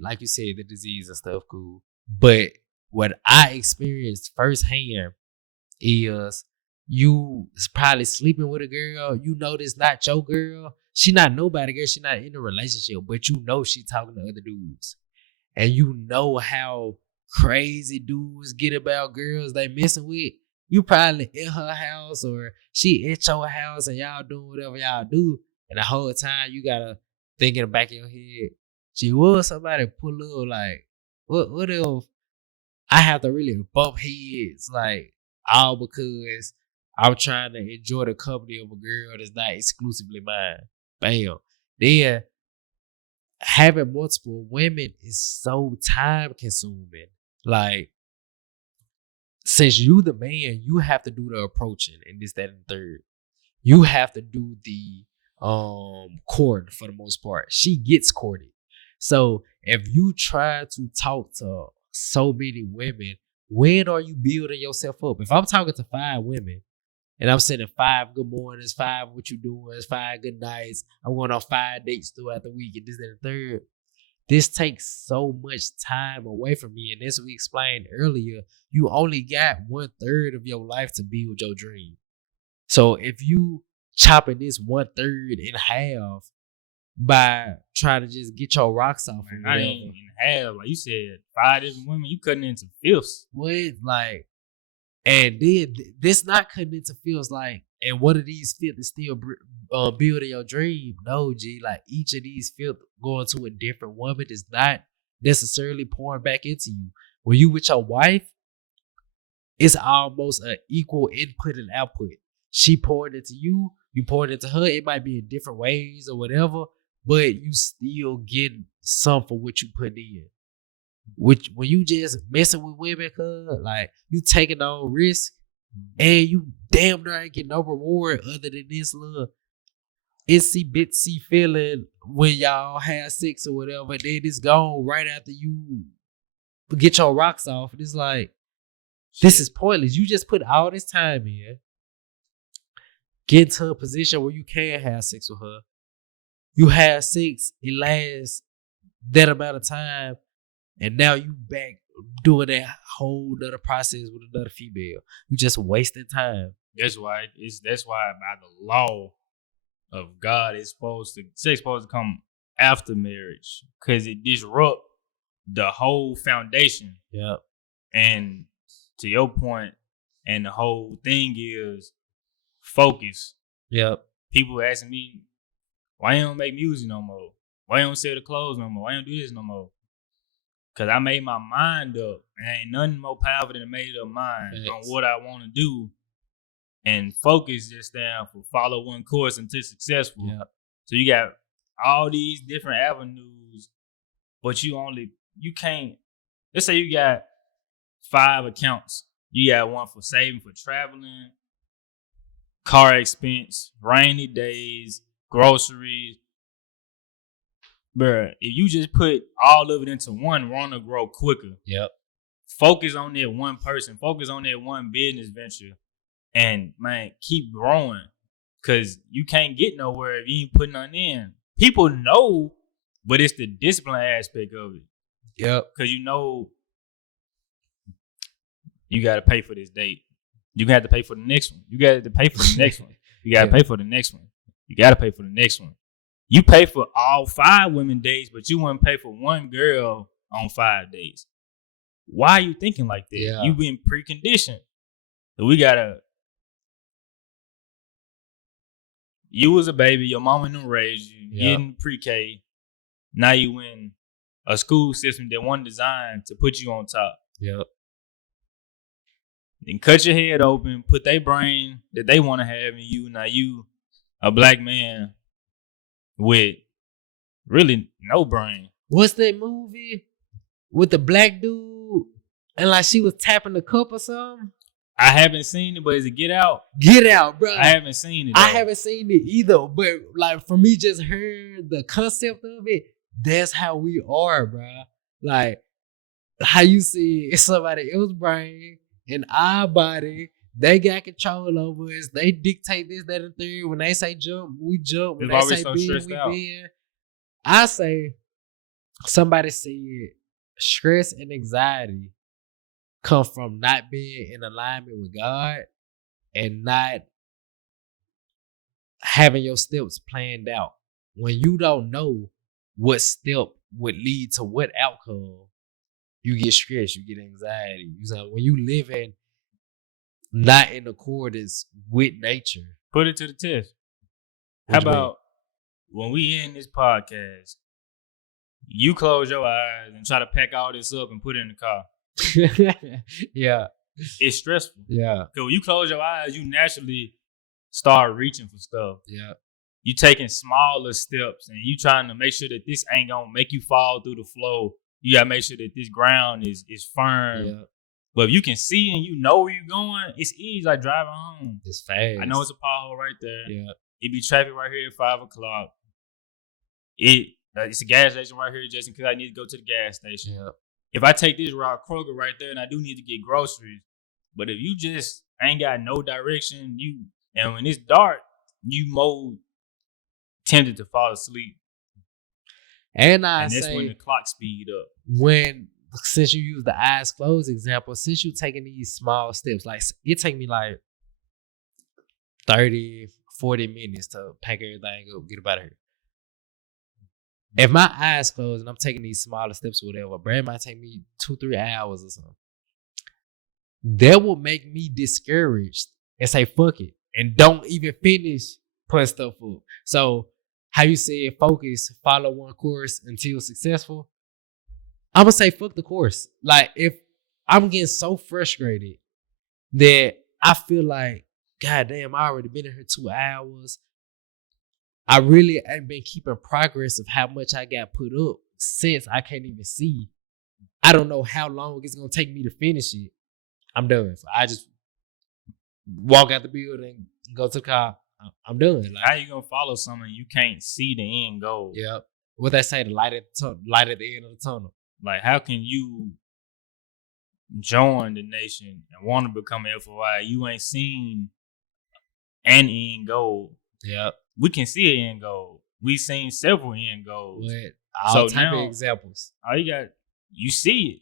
Like you said, the disease and stuff, cool. But what I experienced firsthand is you probably sleeping with a girl. You know this not your girl. She not nobody girl. She not in a relationship, but you know she talking to other dudes. And you know how crazy dudes get about girls they messing with. You probably in her house or she at your house and y'all doing whatever y'all do. And the whole time you gotta think in the back of your head, gee, will somebody pull up? Like, what if I have to really bump heads? Like, all because I'm trying to enjoy the company of a girl that's not exclusively mine. Bam. Then having multiple women is so time consuming. Like, since you the man, you have to do the approaching and this, that, and third. You have to do the court for the most part. She gets courted. So if you try to talk to so many women, when are you building yourself up? If I'm talking to 5 women and I'm sending 5 good mornings, 5 what you doing, 5 good nights, I'm going on 5 dates throughout the week and this, that, and third. This takes so much time away from me. And as we explained earlier, you only got 1/3 of your life to build your dream. So if you chopping this 1/3 in half by trying to just get your rocks off, not even in half, like you said, 5 different women, you cutting into fifths. What, like, and then this not cutting into fifths, like, and one of these fifths is still building your dream. No, G, like each of these fifths going to a different woman is not necessarily pouring back into you. When you with your wife, it's almost an equal input and output. She pouring into you, you pouring into her. It might be in different ways or whatever, but you still getting some for what you put in. Which when you just messing with women, cuz like you taking on risk and you damn near ain't getting no reward other than this little itsy bitsy feeling when y'all have sex or whatever, and then it's gone right after you get your rocks off. And it's like, this is pointless. You just put all this time in, get to a position where you can have sex with her. You have sex, it lasts that amount of time, and now you back doing that whole other process with another female. You just wasting time. That's why by the law of God, sex supposed to come after marriage, because it disrupt the whole foundation. Yep. And to your point, and the whole thing is focus. Yep. People asking me, why you don't make music no more? Why you don't sell the clothes no more? Why you don't do this no more? Because I made my mind up. And ain't nothing more powerful than a made up mind on what I want to do. And focus just stand for follow one course until successful. Yep. So you got all these different avenues, but you can't. Let's say you got 5 accounts. You got one for saving for traveling, car expense, rainy days, groceries. Bruh, if you just put all of it into one, we're gonna grow quicker. Yep. Focus on that one person. Focus on that one business venture. And, man, keep growing. Cause you can't get nowhere if you ain't putting nothing in. People know, but it's the discipline aspect of it. Yep. Cause you know you gotta pay for this date. You got to pay for the next one. You got to pay for the next one. You got to pay for the next one. You got to pay for the next one. You pay for all 5 women dates, but you wouldn't pay for one girl on 5 dates. Why are you thinking like that? Yeah. You been preconditioned. So we gotta. You was a baby. Your mama done raised you. You in pre-K. Now you in a school system that wasn't designed to put you on top. Yep. Then cut your head open, put their brain that they want to have in you. Now you a black man with really no brain. What's that movie with the black dude and like she was tapping the cup or something? I haven't seen it, but is it Get Out? Get Out, bro. I haven't seen it. I haven't seen it either, but like for me, just hearing the concept of it, that's how we are, bro. Like how you see it's somebody else's brain in our body. They got control over us. They dictate this, that, and third. When they say jump, we jump. When they say bend, we bend. I say somebody said stress and anxiety come from not being in alignment with God and not having your steps planned out. When you don't know what step would lead to what outcome, you get stressed, you get anxiety. When you living not in accordance with nature. Put it to the test. How about when we end this podcast, you close your eyes and try to pack all this up and put it in the car? Yeah. It's stressful. Yeah. Because when you close your eyes, you naturally start reaching for stuff. Yeah. You taking smaller steps and you trying to make sure that this ain't gonna make you fall through the flow. You gotta make sure that this ground is firm. Yeah. But if you can see and you know where you're going, it's easy, like driving home. It's fast. I know it's a pothole right there. Yeah. It be traffic right here at 5 o'clock. It's a gas station right here just in case I need to go to the gas station. Yeah. If I take this route, Kroger right there, and I do need to get groceries. But if you just ain't got no direction, and when it's dark, you more tempted to fall asleep. And that's when the clock speed up. Since you use the eyes closed example, since you taking these small steps, like it take me like 30, 40 minutes to pack everything up, get up out of here. If my eyes closed and I'm taking these smaller steps or whatever, bro, it might take me 2-3 hours or something. That will make me discouraged and say, fuck it. And don't even finish putting stuff up. So, how you said focus, follow one course until successful. I'm going to say fuck the course. Like, if I'm getting so frustrated that I feel like, God damn, I already been in here 2 hours. I really ain't been keeping progress of how much I got put up since I can't even see. I don't know how long it's going to take me to finish it. I'm done. So I just walk out the building, go to the car. I'm done. Like, how you going to follow something you can't see the end goal? Yep. What they say, the light at the end of the tunnel. Like, how can you join the nation and want to become an FOI? You ain't seen an end goal. Yep. We can see an end goal. We've seen several end goals. All type of examples. All you see it.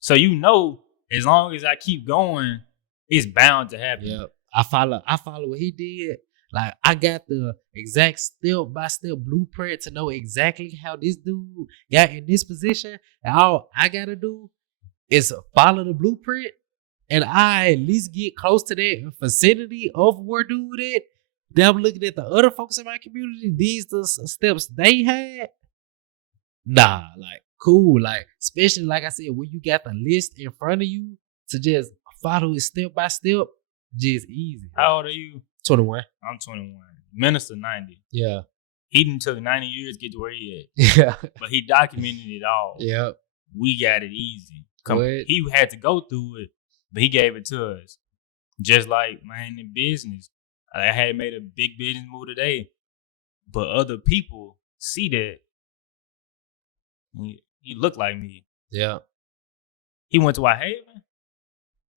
So you know, as long as I keep going, it's bound to happen. Yep. I follow what he did. Like, I got the exact step-by-step blueprint to know exactly how this dude got in this position. And all I gotta do is follow the blueprint, and I at least get close to that vicinity of where dude at. Then I'm looking at the other folks in my community. These the steps they had. Nah, like, cool. Like, especially, like I said, when you got the list in front of you to just follow it step by step, just easy. How old are you? 21. I'm 21. Minister 90. Yeah. He done took 90 years to get to where he at. Yeah. But he documented it all. Yep. We got it easy. He had to go through it, but he gave it to us. Just like, man, in business. I had made a big business move today, but other people see that. He looked like me. Yeah. He went to Whitehaven.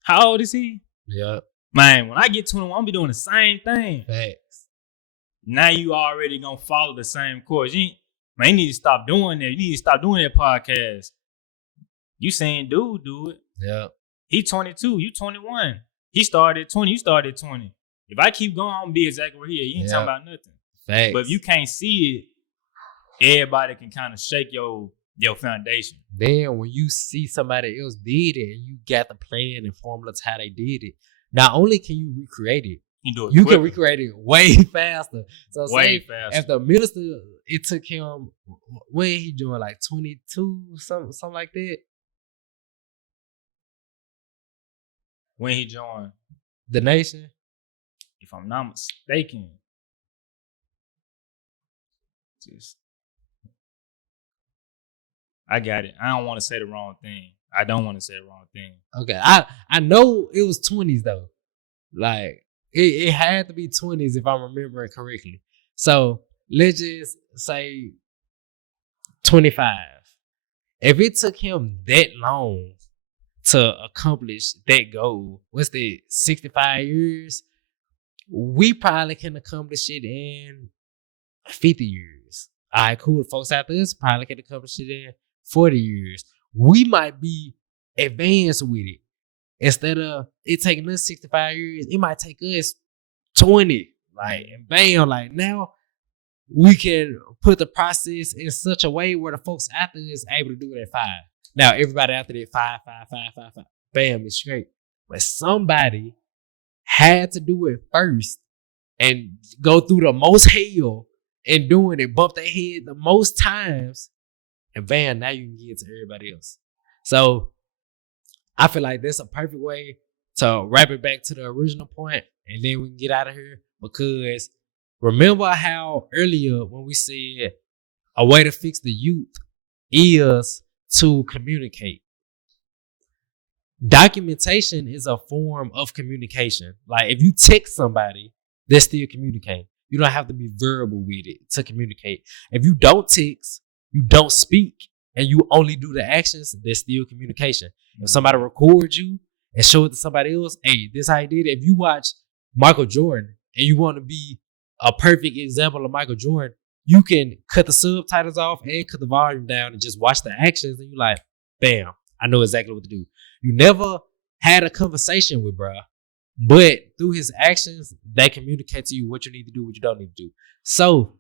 How old is he? Yeah. Man, when I get 21, I'm be doing the same thing. Facts. now you already gonna follow the same course. You need to stop doing that. You need to stop doing that podcast. You saying dude do it. Yeah. He 22, you 21. He started at 20, you started at 20. If I keep going, I'm gonna be exactly where he is. You ain't talking about nothing. Facts. But if you can't see it, everybody can kind of shake your foundation. Then when you see somebody else did it and you got the plan and formula to how they did it, not only can you recreate it, you can recreate it way faster. So way faster. If the minister, it took him, when he doing like 22, something like that. When he joined the nation, if I'm not mistaken, I got it. I don't want to say the wrong thing. I don't want to say the wrong thing. Okay, I know it was 20s though. Like it had to be 20s if I'm remembering correctly. So let's just say 25. If it took him that long to accomplish that goal, what's that, 65 years? We probably can accomplish it in 50 years. All right, cool. The folks out there probably can accomplish it in 40 years. We might be advanced with it. Instead of it taking us 65 years, it might take us 20. Like, and bam, like now we can put the process in such a way where the folks after is able to do it at 5. Now, everybody after that, 5, bam, it's straight. But somebody had to do it first and go through the most hell in doing it, bump their head the most times, and bam, now you can get to everybody else. So I feel like that's a perfect way to wrap it back to the original point, and then we can get out of here. Because remember how earlier when we said a way to fix the youth is to communicate. Documentation is a form of communication. Like if you text somebody, they're still communicating. You don't have to be verbal with it to communicate. If you don't text, you don't speak, and you only do the actions, there's still communication. If somebody records you and show it to somebody else, hey, this how you did it. If you watch Michael Jordan and you want to be a perfect example of Michael Jordan, you can cut the subtitles off and cut the volume down and just watch the actions, and you're like, bam, I know exactly what to do. You never had a conversation with bruh, but through his actions, they communicate to you what you need to do, what you don't need to do. So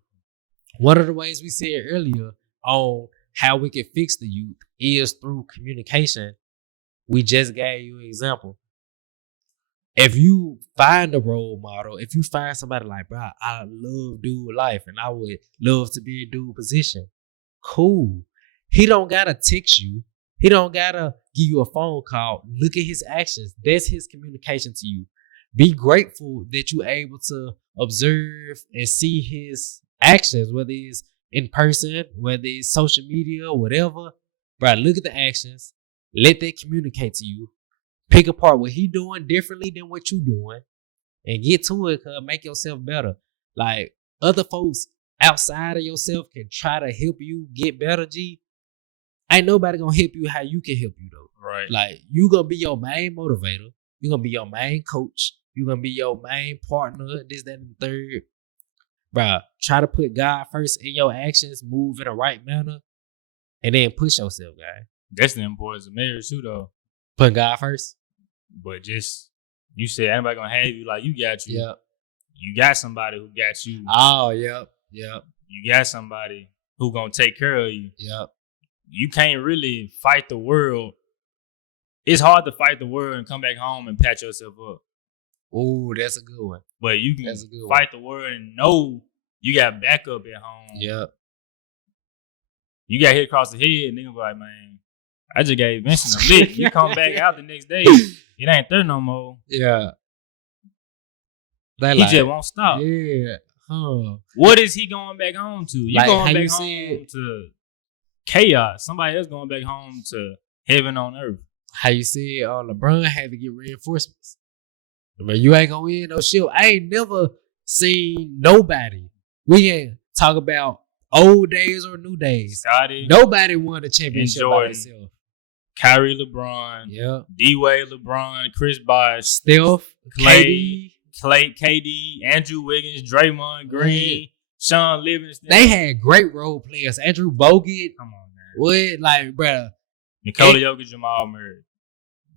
one of the ways we said earlier on how we can fix the youth is through communication. We just gave you an example. If you find a role model, if you find somebody like, bro, I love dude life and I would love to be in dude position, cool. He don't gotta text you. He don't gotta give you a phone call. Look at his actions. That's his communication to you. Be grateful that you're able to observe and see his actions, whether it's in person, whether it's social media, whatever. Bro, look at the actions. Let that communicate to you. Pick apart what he doing differently than what you doing and get to it, cause make yourself better. Like other folks outside of yourself can try to help you get better, G. Ain't nobody gonna help you how you can help you though. Right. Like you gonna be your main motivator. You gonna be your main coach. You gonna be your main partner. This, that, and the third. Bruh, try to put God first in your actions. Move in the right manner, and then push yourself, guy. That's the importance of marriage too, though. Put God first. But just you said anybody gonna have you like you got you. Yep. You got somebody who got you. Oh, yep. You got somebody who gonna take care of you. Yep. You can't really fight the world. It's hard to fight the world and come back home and pat yourself up. Oh, that's a good one. But you can fight the world and know you got backup at home. Yep. You got hit across the head and nigga be like, man, I just gave Vincent a lick. You come back out the next day, it ain't there no more. Yeah. He just won't stop. Yeah. Huh. What is he going back home to? You like going back home to chaos. Somebody else going back home to heaven on earth. How you see LeBron had to get reinforcements. I mean, you ain't gonna win no shit. I ain't never seen nobody. We ain't talk about old days or new days. Scotty, nobody won a championship by themselves. Kyrie LeBron, yep. D-Wade LeBron, Chris Bosh, Steph, Clay, Clay, KD, Andrew Wiggins, Draymond Green, Sean Livingston. They had great role players. Andrew Bogut. Come on, man. What? Like, bruh. Nikola Jokic, Jamal Murray.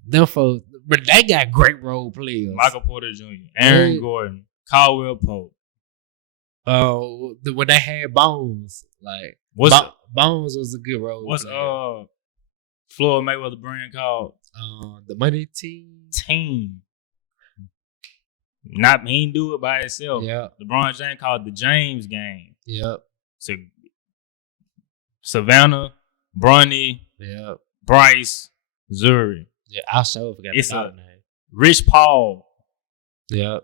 Them folks, but they got great role players. Michael Porter Jr., Aaron Gordon, Caldwell Pope. When they had Bones, like Bones was a good role. What's Floyd Mayweather brand called? The Money Team. Not he didn't do it by himself. Yeah. LeBron James called it the James game. Yep. So Savannah, Bronny, yep. Bryce, Zuri. Yeah, I sure forgot the name. Rich Paul. Yep.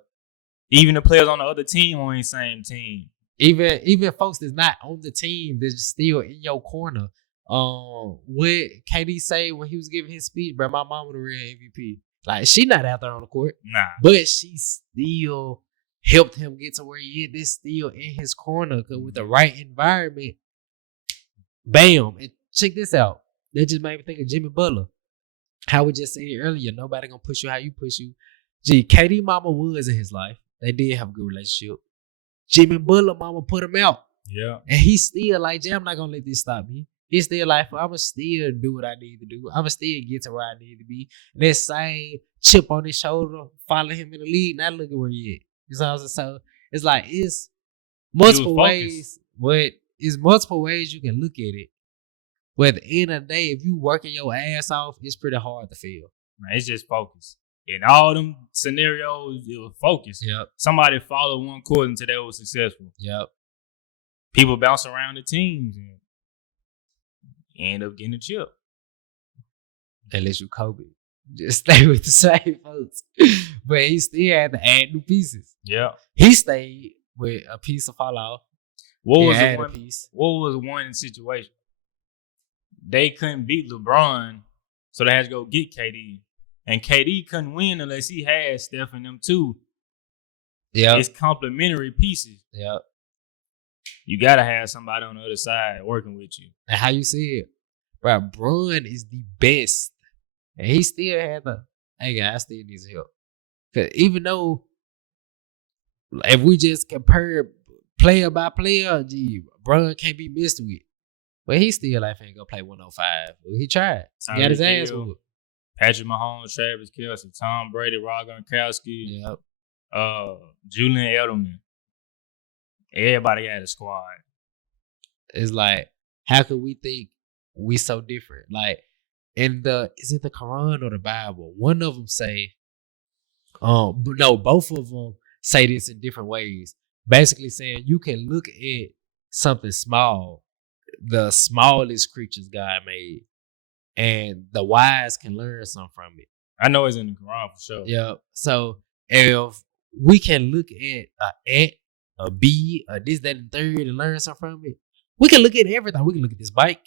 Even the players on the other team on the same team. Even folks that's not on the team that's still in your corner. What KD say when he was giving his speech, bro? My mama the real MVP. Like, she not out there on the court. Nah. But she still helped him get to where he is. They're still in his corner. Because with the right environment, bam. And check this out. That just made me think of Jimmy Butler. How we just said earlier, nobody gonna push you how you push you. KD mama was in his life. They did have a good relationship. Jimmy Butler mama put him out. Yeah. And he still like, I'm not gonna let this stop me. He's still like, I'm gonna still do what I need to do. I'm gonna still get to where I need to be. And that same chip on his shoulder, follow him in the league. Now look at where he at. You know what I'm saying? So it's like, it's multiple ways. But it's multiple ways you can look at it. But at the end of the day, if you working your ass off, it's pretty hard to fail. Man, it's just focus. In all them scenarios, it was focus. Yep. Somebody followed one course until they were successful. Yep. People bounce around the teams and end up getting a chip. Unless you Kobe. Just stay with the same folks. But he still had to add new pieces. Yeah. He stayed with a piece of fallout. What was one situation? They couldn't beat LeBron, so they had to go get KD. And KD couldn't win unless he had Steph and them too. Yeah. It's complementary pieces. Yeah. You got to have somebody on the other side working with you. And how you see it, bro, Bron is the best. And he still had hey guys, I still need help. Because even though, if we just compare player by player, Bron can't be messed with. But he still ain't finna go play 105. He tried. He got his ass whooped. Patrick Mahomes, Travis Kelce, Tom Brady, Rob Gronkowski, yep. Julian Edelman. Everybody had a squad. It's like, how could we think we so different? Like, is it the Quran or the Bible? One of them say, no, both of them say this in different ways. Basically saying you can look at something small, the smallest creatures God made, and the wise can learn something from it. I know it's in the Quran for sure. Yeah. So if we can look at an ant, a bee, a this, that, and third, and learn something from it, we can look at everything. We can look at this bike.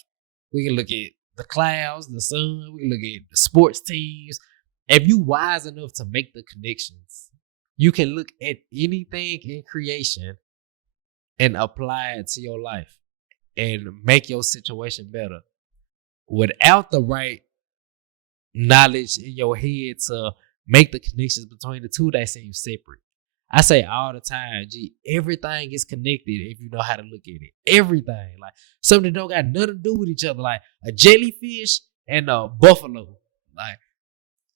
We can look at the clouds, the sun. We can look at the sports teams. If you wise enough to make the connections, you can look at anything in creation and apply it to your life and make your situation better. Without the right knowledge in your head to make the connections between the two, they seem separate. I say all the time, everything is connected if you know how to look at it. Everything. Like, something that don't got nothing to do with each other. Like a jellyfish and a buffalo. Like,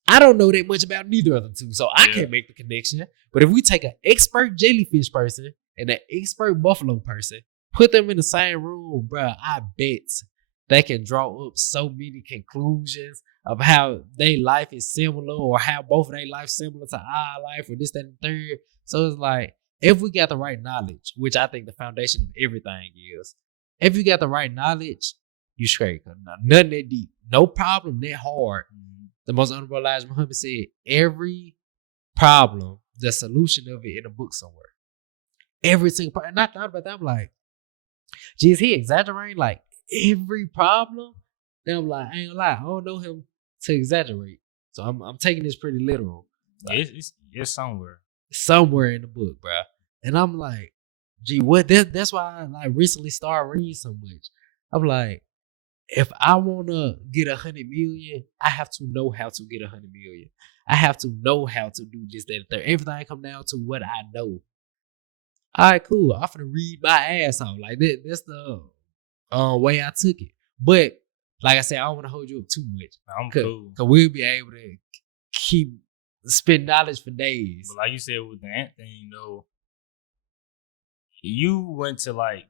I don't know that much about neither of them two, so I can't make the connection. But if we take an expert jellyfish person and an expert buffalo person, put them in the same room, bro, I bet they can draw up so many conclusions of how their life is similar, or how both of their life similar to our life, or this, that, and third. So it's like, if we got the right knowledge, which I think the foundation of everything is, if you got the right knowledge, you straight. Nothing that deep, no problem that hard. The most honorable Elijah Muhammad said, every problem, the solution of it in a book somewhere. Every single problem. And I thought about that. I'm like, is he exaggerating? Like, every problem? Then I'm like, I ain't gonna lie, I don't know him to exaggerate. So I'm taking this pretty literal. Like, it's somewhere. Somewhere in the book, bro. And I'm like, what? That's why I like recently started reading so much. I'm like, if I want to get 100 million, I have to know how to get 100 million. I have to know how to do this, that, and third. Everything come down to what I know. All right, cool. I'm finna read my ass off. Like that's the way I took it. But like I said, I don't want to hold you up too much. I'm cool. Cause we'll be able to keep spend knowledge for days. But like you said with the ant thing though, you went to like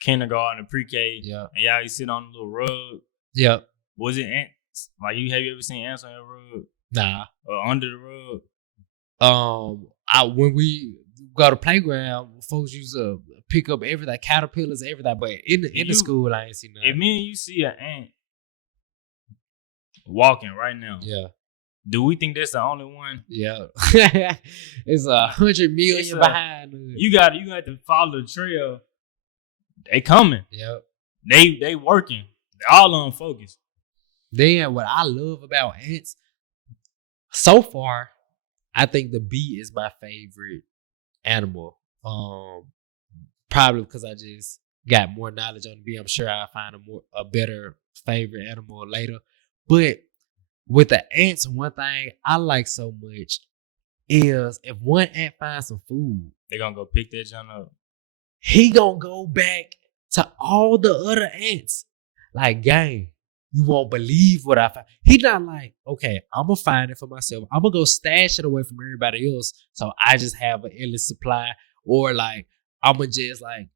kindergarten and pre-K, and y'all you sit on a little rug. Yep. Was it ants? Like have you ever seen ants on your rug? Nah. Or under the rug? When we go to playground, folks used to pick up everything, caterpillars, everything. But in the school, I ain't seen nothing. If me and you see an ant walking right now, do we think that's the only one? Yeah. It's 100 million behind. You got to follow the trail. They coming. Yep. They working. They all on focus. Then what I love about ants, so far, I think the bee is my favorite animal. Probably because I just got more knowledge on the bee. I'm sure I'll find a better favorite animal later. But with the ants, one thing I like so much is if one ant finds some food, they're gonna go pick that junk up. He gonna go back to all the other ants. Like, gang, you won't believe what I found. He not like, okay, I'm gonna find it for myself. I'm gonna go stash it away from everybody else so I just have an endless supply. Or like, I'm gonna just like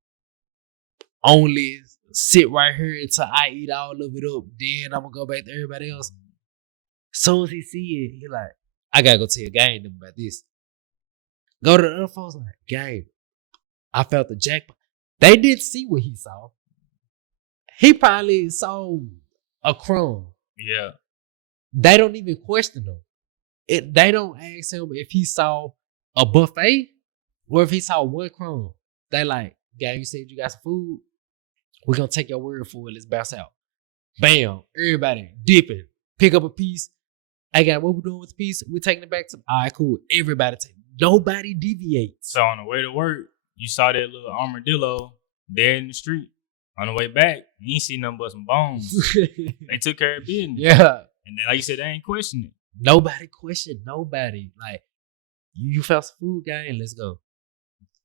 only sit right here until I eat all of it up. Then I'm gonna go back to everybody else. Soon as he see it, he like, I gotta go tell Gang them about this. Go to the other folks like, Gang, I felt the jackpot. They didn't see what he saw. He probably saw a crumb. Yeah. They don't even question him. They don't ask him if he saw a buffet or if he saw one crumb. They like, Gang, you said you got some food. We're gonna take your word for it. Let's bounce out. Bam. Everybody dipping. Pick up a piece. I got what we're doing with the piece. We're taking it back to. All right, cool. Everybody take. Nobody deviates. So on the way to work, you saw that little armadillo there in the street. On the way back, you ain't see nothing but some bones. They took care of business. Yeah. And then, like you said, they ain't questioning it. Nobody questioned nobody. Like, you found some food, Gang, let's go.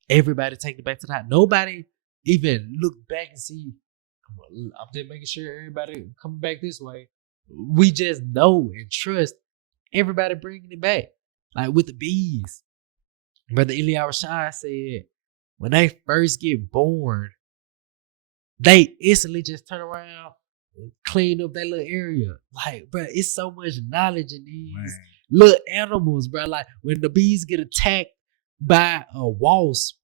Everybody take it back to the house. Nobody even look back and see. I'm just making sure everybody coming back this way. We just know and trust everybody bringing it back. Like with the bees. Brother Eliyahu Rashad said, when they first get born, they instantly just turn around and clean up that little area. Like, bro, it's so much knowledge in these little animals, bro. Like, when the bees get attacked by a wasp,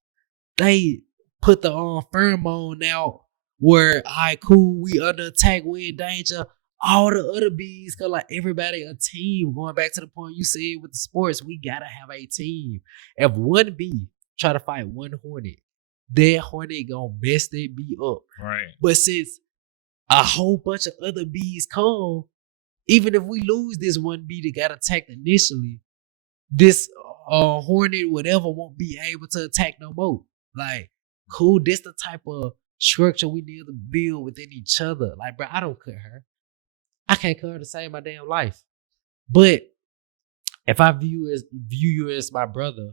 they put the pheromone out where, all right, cool, we under attack, we in danger. All the other bees, cause like everybody a team. Going back to the point you said with the sports, we gotta have a team. If one bee try to fight one hornet, that hornet gonna mess that bee up. Right. But since a whole bunch of other bees come, even if we lose this one bee that got attacked initially, this hornet, whatever, won't be able to attack no more. Like, cool, this the type of structure we need to build within each other. Like, bro, I don't cut her. I can't cut her to save my damn life. But if I view you as my brother,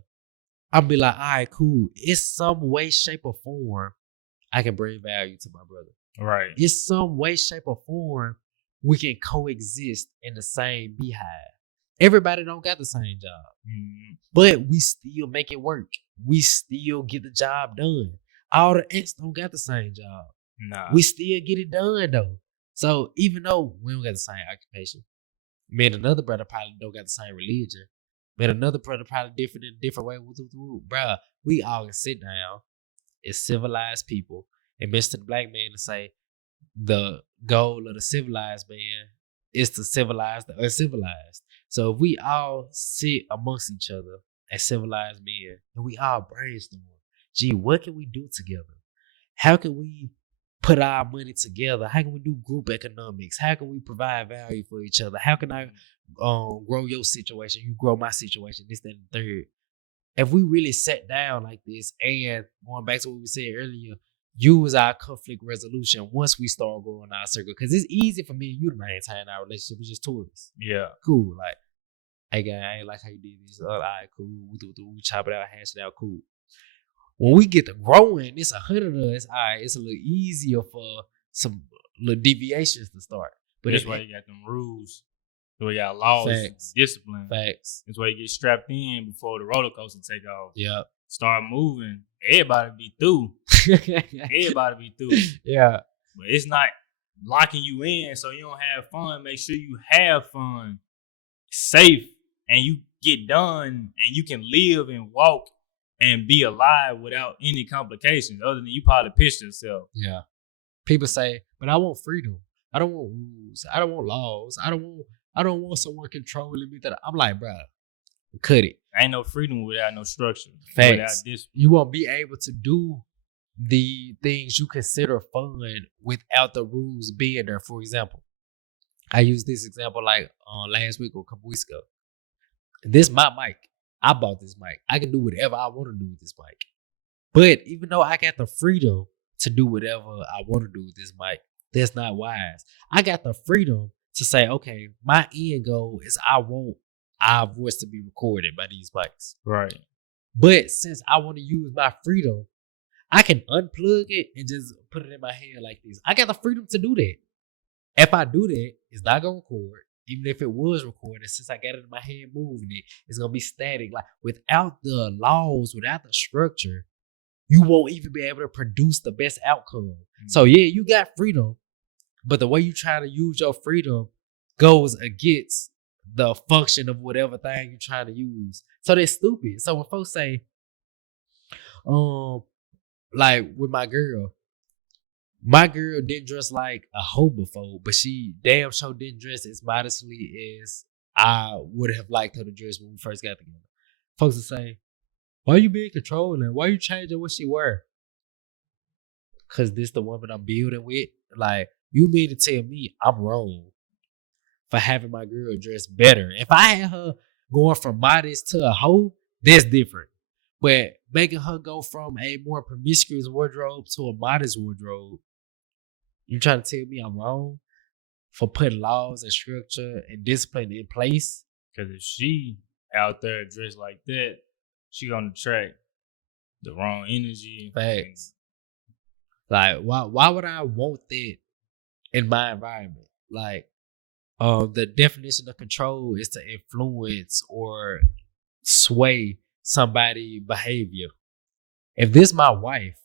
I'll be like, all right, cool. It's some way, shape, or form I can bring value to my brother. Right. It's some way, shape, or form we can coexist in the same beehive. Everybody don't got the same job. Mm-hmm. But we still make it work. We still get the job done. All the ants don't got the same job. Nah. We still get it done though. So even though we don't got the same occupation, me and another brother probably don't got the same religion. Me and another brother probably different in a different way. Bruh, we all can sit down as civilized people and mention the black man and say the goal of the civilized man is to civilize the uncivilized. So if we all sit amongst each other as civilized men and we all brainstorm, gee, what can we do together? How can we put our money together? How can we do group economics? How can we provide value for each other? How can I grow your situation? You grow my situation, this, that, and the third. If we really sat down like this and going back to what we said earlier, use our conflict resolution once we start growing our circle. Because it's easy for me and you to maintain our relationship. It's just tourists. Yeah. Cool. Like, Hey, guy, I ain't like how you did this. All right, cool. We chop it out, hash it out, cool. When we get to growing, it's 100 of us. All right, it's a little easier for some little deviations to start. But that's why you got them rules. So we got laws, facts, discipline. Facts. That's why you get strapped in before the roller coaster take off. Yeah. Start moving. Everybody be through. Everybody be through. Yeah. But it's not locking you in so you don't have fun. Make sure you have fun, safe, and you get done and you can live and walk and be alive without any complications other than you probably pissed yourself. Yeah. People say, but I want freedom. I don't want rules. I don't want laws. I don't want someone controlling me. That I'm like, bro, cut it. Ain't no freedom without no structure. Facts. Without this, you won't be able to do the things you consider fun without the rules being there. For example, I used this example like last week or a couple weeks ago. This my mic. I bought this mic. I can do whatever I want to do with this mic. But even though I got the freedom to do whatever I want to do with this mic, that's not wise. I got the freedom to say, okay, my end goal is I want our voice to be recorded by these mics. Right. But since I want to use my freedom, I can unplug it and just put it in my hand like this. I got the freedom to do that. If I do that, it's not going to record. Even if it was recorded, since I got it in my hand moving it, it's going to be static. Like without the laws, without the structure, you won't even be able to produce the best outcome. Mm-hmm. So yeah, you got freedom, but the way you try to use your freedom goes against the function of whatever thing you're trying to use. So that's stupid. So when folks say, like with my girl didn't dress like a hoe before, but she damn sure didn't dress as modestly as I would have liked her to dress when we first got together. Folks will say, why you being controlling? Why you changing what she wear? Because this the woman I'm building with. Like, you mean to tell me I'm wrong for having my girl dress better? If I had her going from modest to a hoe, that's different. But making her go from a more promiscuous wardrobe to a modest wardrobe, you trying to tell me I'm wrong for putting laws and structure and discipline in place? Because if she out there dressed like that, she gonna attract the wrong energy. Facts. Like, why would I want that in my environment? Like, the definition of control is to influence or sway somebody's behavior. If this my wife,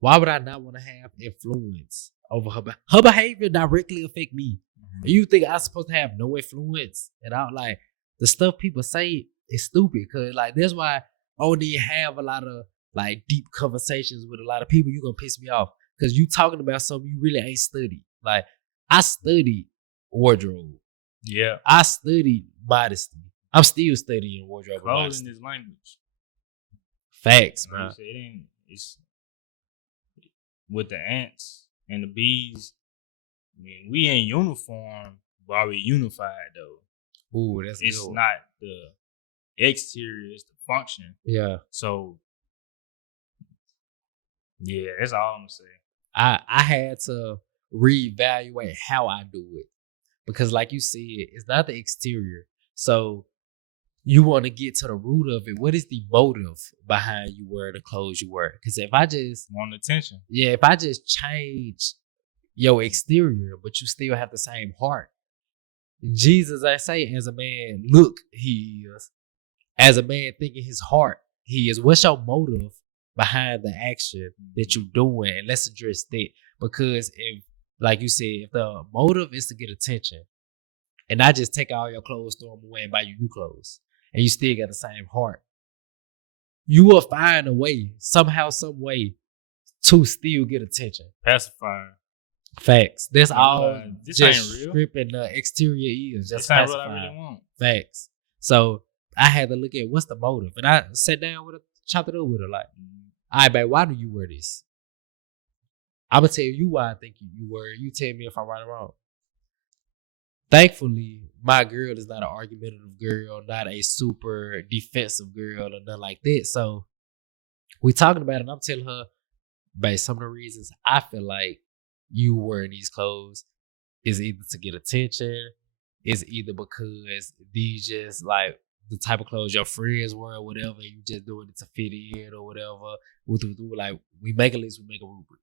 why would I not want to have influence over her behavior directly affect me? Mm-hmm. You think I'm supposed to have no influence? And I like the stuff people say is stupid, because like that's why I only have a lot of like deep conversations with a lot of people. You're gonna piss me off because you talking about something you really ain't studied. Like I studied wardrobe. Yeah. I studied modesty. I'm still studying wardrobe. Clothing is language. Facts, man. It's with the ants and the bees. I mean, we in uniform, but are we unified though? Ooh, that's it's good. Not the exterior, it's the function. Yeah. So yeah, that's all I'm gonna say. I had to reevaluate how I do it, because like you said, it's not the exterior. So you want to get to the root of it. What is the motive behind you wear the clothes you wear? Because if I just want attention, if I just change your exterior, but you still have the same heart. Jesus, I say, as a man, look, he is. As a man thinking his heart, he is. What's your motive behind the action that you're doing? And let's address that. Because if, like you said, if the motive is to get attention, and not just take all your clothes, throw them away, and buy you new clothes, and you still got the same heart, you will find a way, somehow, some way, to still get attention. Pacifier. Facts. That's all. This just ain't real. Stripping the exterior is just this ain't what I really want. Facts. So I had to look at what's the motive, and I sat down with her, chopped it up with her, like, all right, babe, why do you wear this? I'm gonna tell you why I think you wear it. You tell me if I'm right or wrong. Thankfully, my girl is not an argumentative girl, not a super defensive girl or nothing like that. So we talking about it, and I'm telling her, babe, some of the reasons I feel like you wearing these clothes is either to get attention, it's either because these just like the type of clothes your friends wear or whatever, and you just doing it to fit in or whatever. Like we make a list, we make a rubric.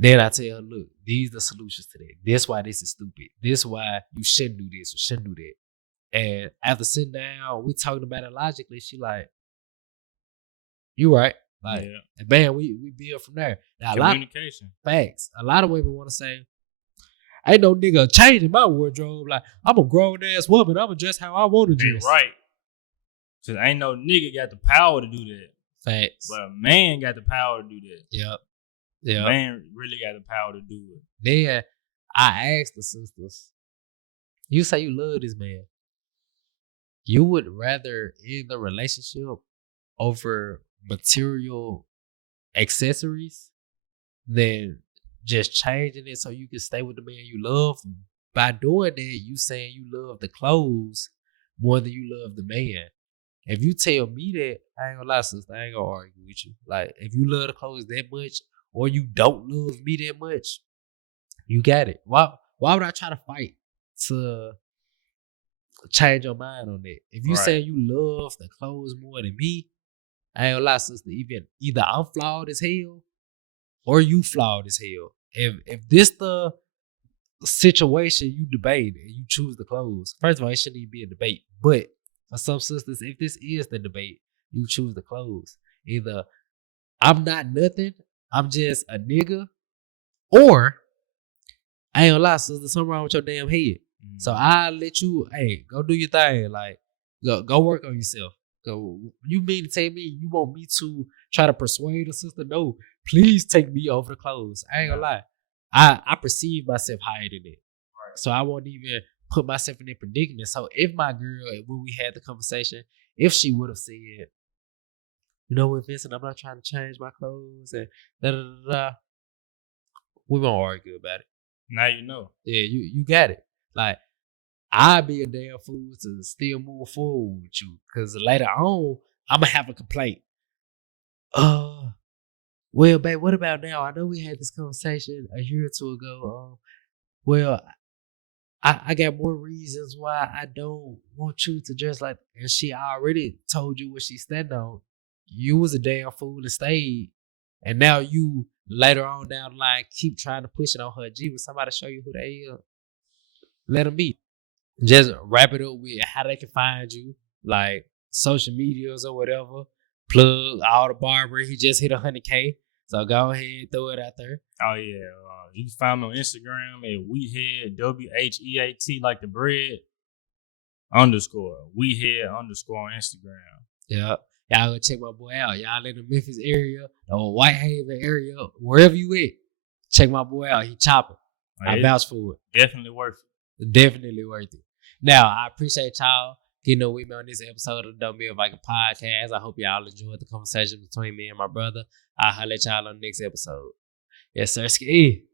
Then I tell her, look, these are the solutions to that. This why this is stupid. This why you shouldn't do this or shouldn't do that. And after sitting down, we talking about it logically. She like, you right. Like, and man, we build from there. Now, communication. Facts. A lot of women want to say, ain't no nigga changing my wardrobe. Like, I'm a grown ass woman. I'm dress how I want to dress. Right. Cause ain't no nigga got the power to do that. Facts. But a man got the power to do that. Yep. Yeah, man really got the power to do it. Then I asked the sisters, you say you love this man. You would rather end the relationship over material accessories than just changing it so you can stay with the man you love? By doing that, you saying you love the clothes more than you love the man. If you tell me that, I ain't gonna lie, sister, I ain't gonna argue with you. Like, if you love the clothes that much, or you don't love me that much, you got it. Why would I try to fight to change your mind on that? If you say you love the clothes more than me, I ain't gonna lie, sister, either I'm flawed as hell or you flawed as hell. If this the situation you debate and you choose the clothes, first of all, it shouldn't even be a debate. But for some sisters, if this is the debate, you choose the clothes. Either I'm not nothing, I'm just a nigga, or I ain't gonna lie, sister, something wrong with your damn head. So I let you, hey, go do your thing. Like, go work on yourself. So you mean to tell me you want me to try to persuade a sister? No, please take me over the clothes. I ain't gonna lie. I perceive myself higher than that. Right. So I won't even put myself in that predicament. So if my girl, when we had the conversation, if she would have said, you know what, Vincent, I'm not trying to change my clothes and da-da-da-da, we won't argue about it. Now you know. Yeah, you got it. Like, I'd be a damn fool to still move forward with you. Because later on, I'm going to have a complaint. Well, babe, what about now? I know we had this conversation a year or two ago. Well, I got more reasons why I don't want you to dress like, and she already told you what she stand on. You was a damn fool and stayed. And now you, later on down the line, keep trying to push it on her. Gee, will somebody show you who they is? Let them be. Just wrap it up with how they can find you, like social medias or whatever. Plug all the barber. He just hit 100K. So go ahead, throw it out there. Oh, yeah. You can find me on Instagram at Wheathead, WHEAT, like the bread, _. Wheathead _ on Instagram. Yeah. Y'all go check my boy out. Y'all in the Memphis area, or Whitehaven area, wherever you at, check my boy out. He chopping. I vouch for it. Definitely worth it. Definitely worth it. Now, I appreciate y'all getting up with me on this episode of the Don't Be a Viking podcast. I hope y'all enjoyed the conversation between me and my brother. I'll holler at y'all on the next episode. Yes, sir. Ski.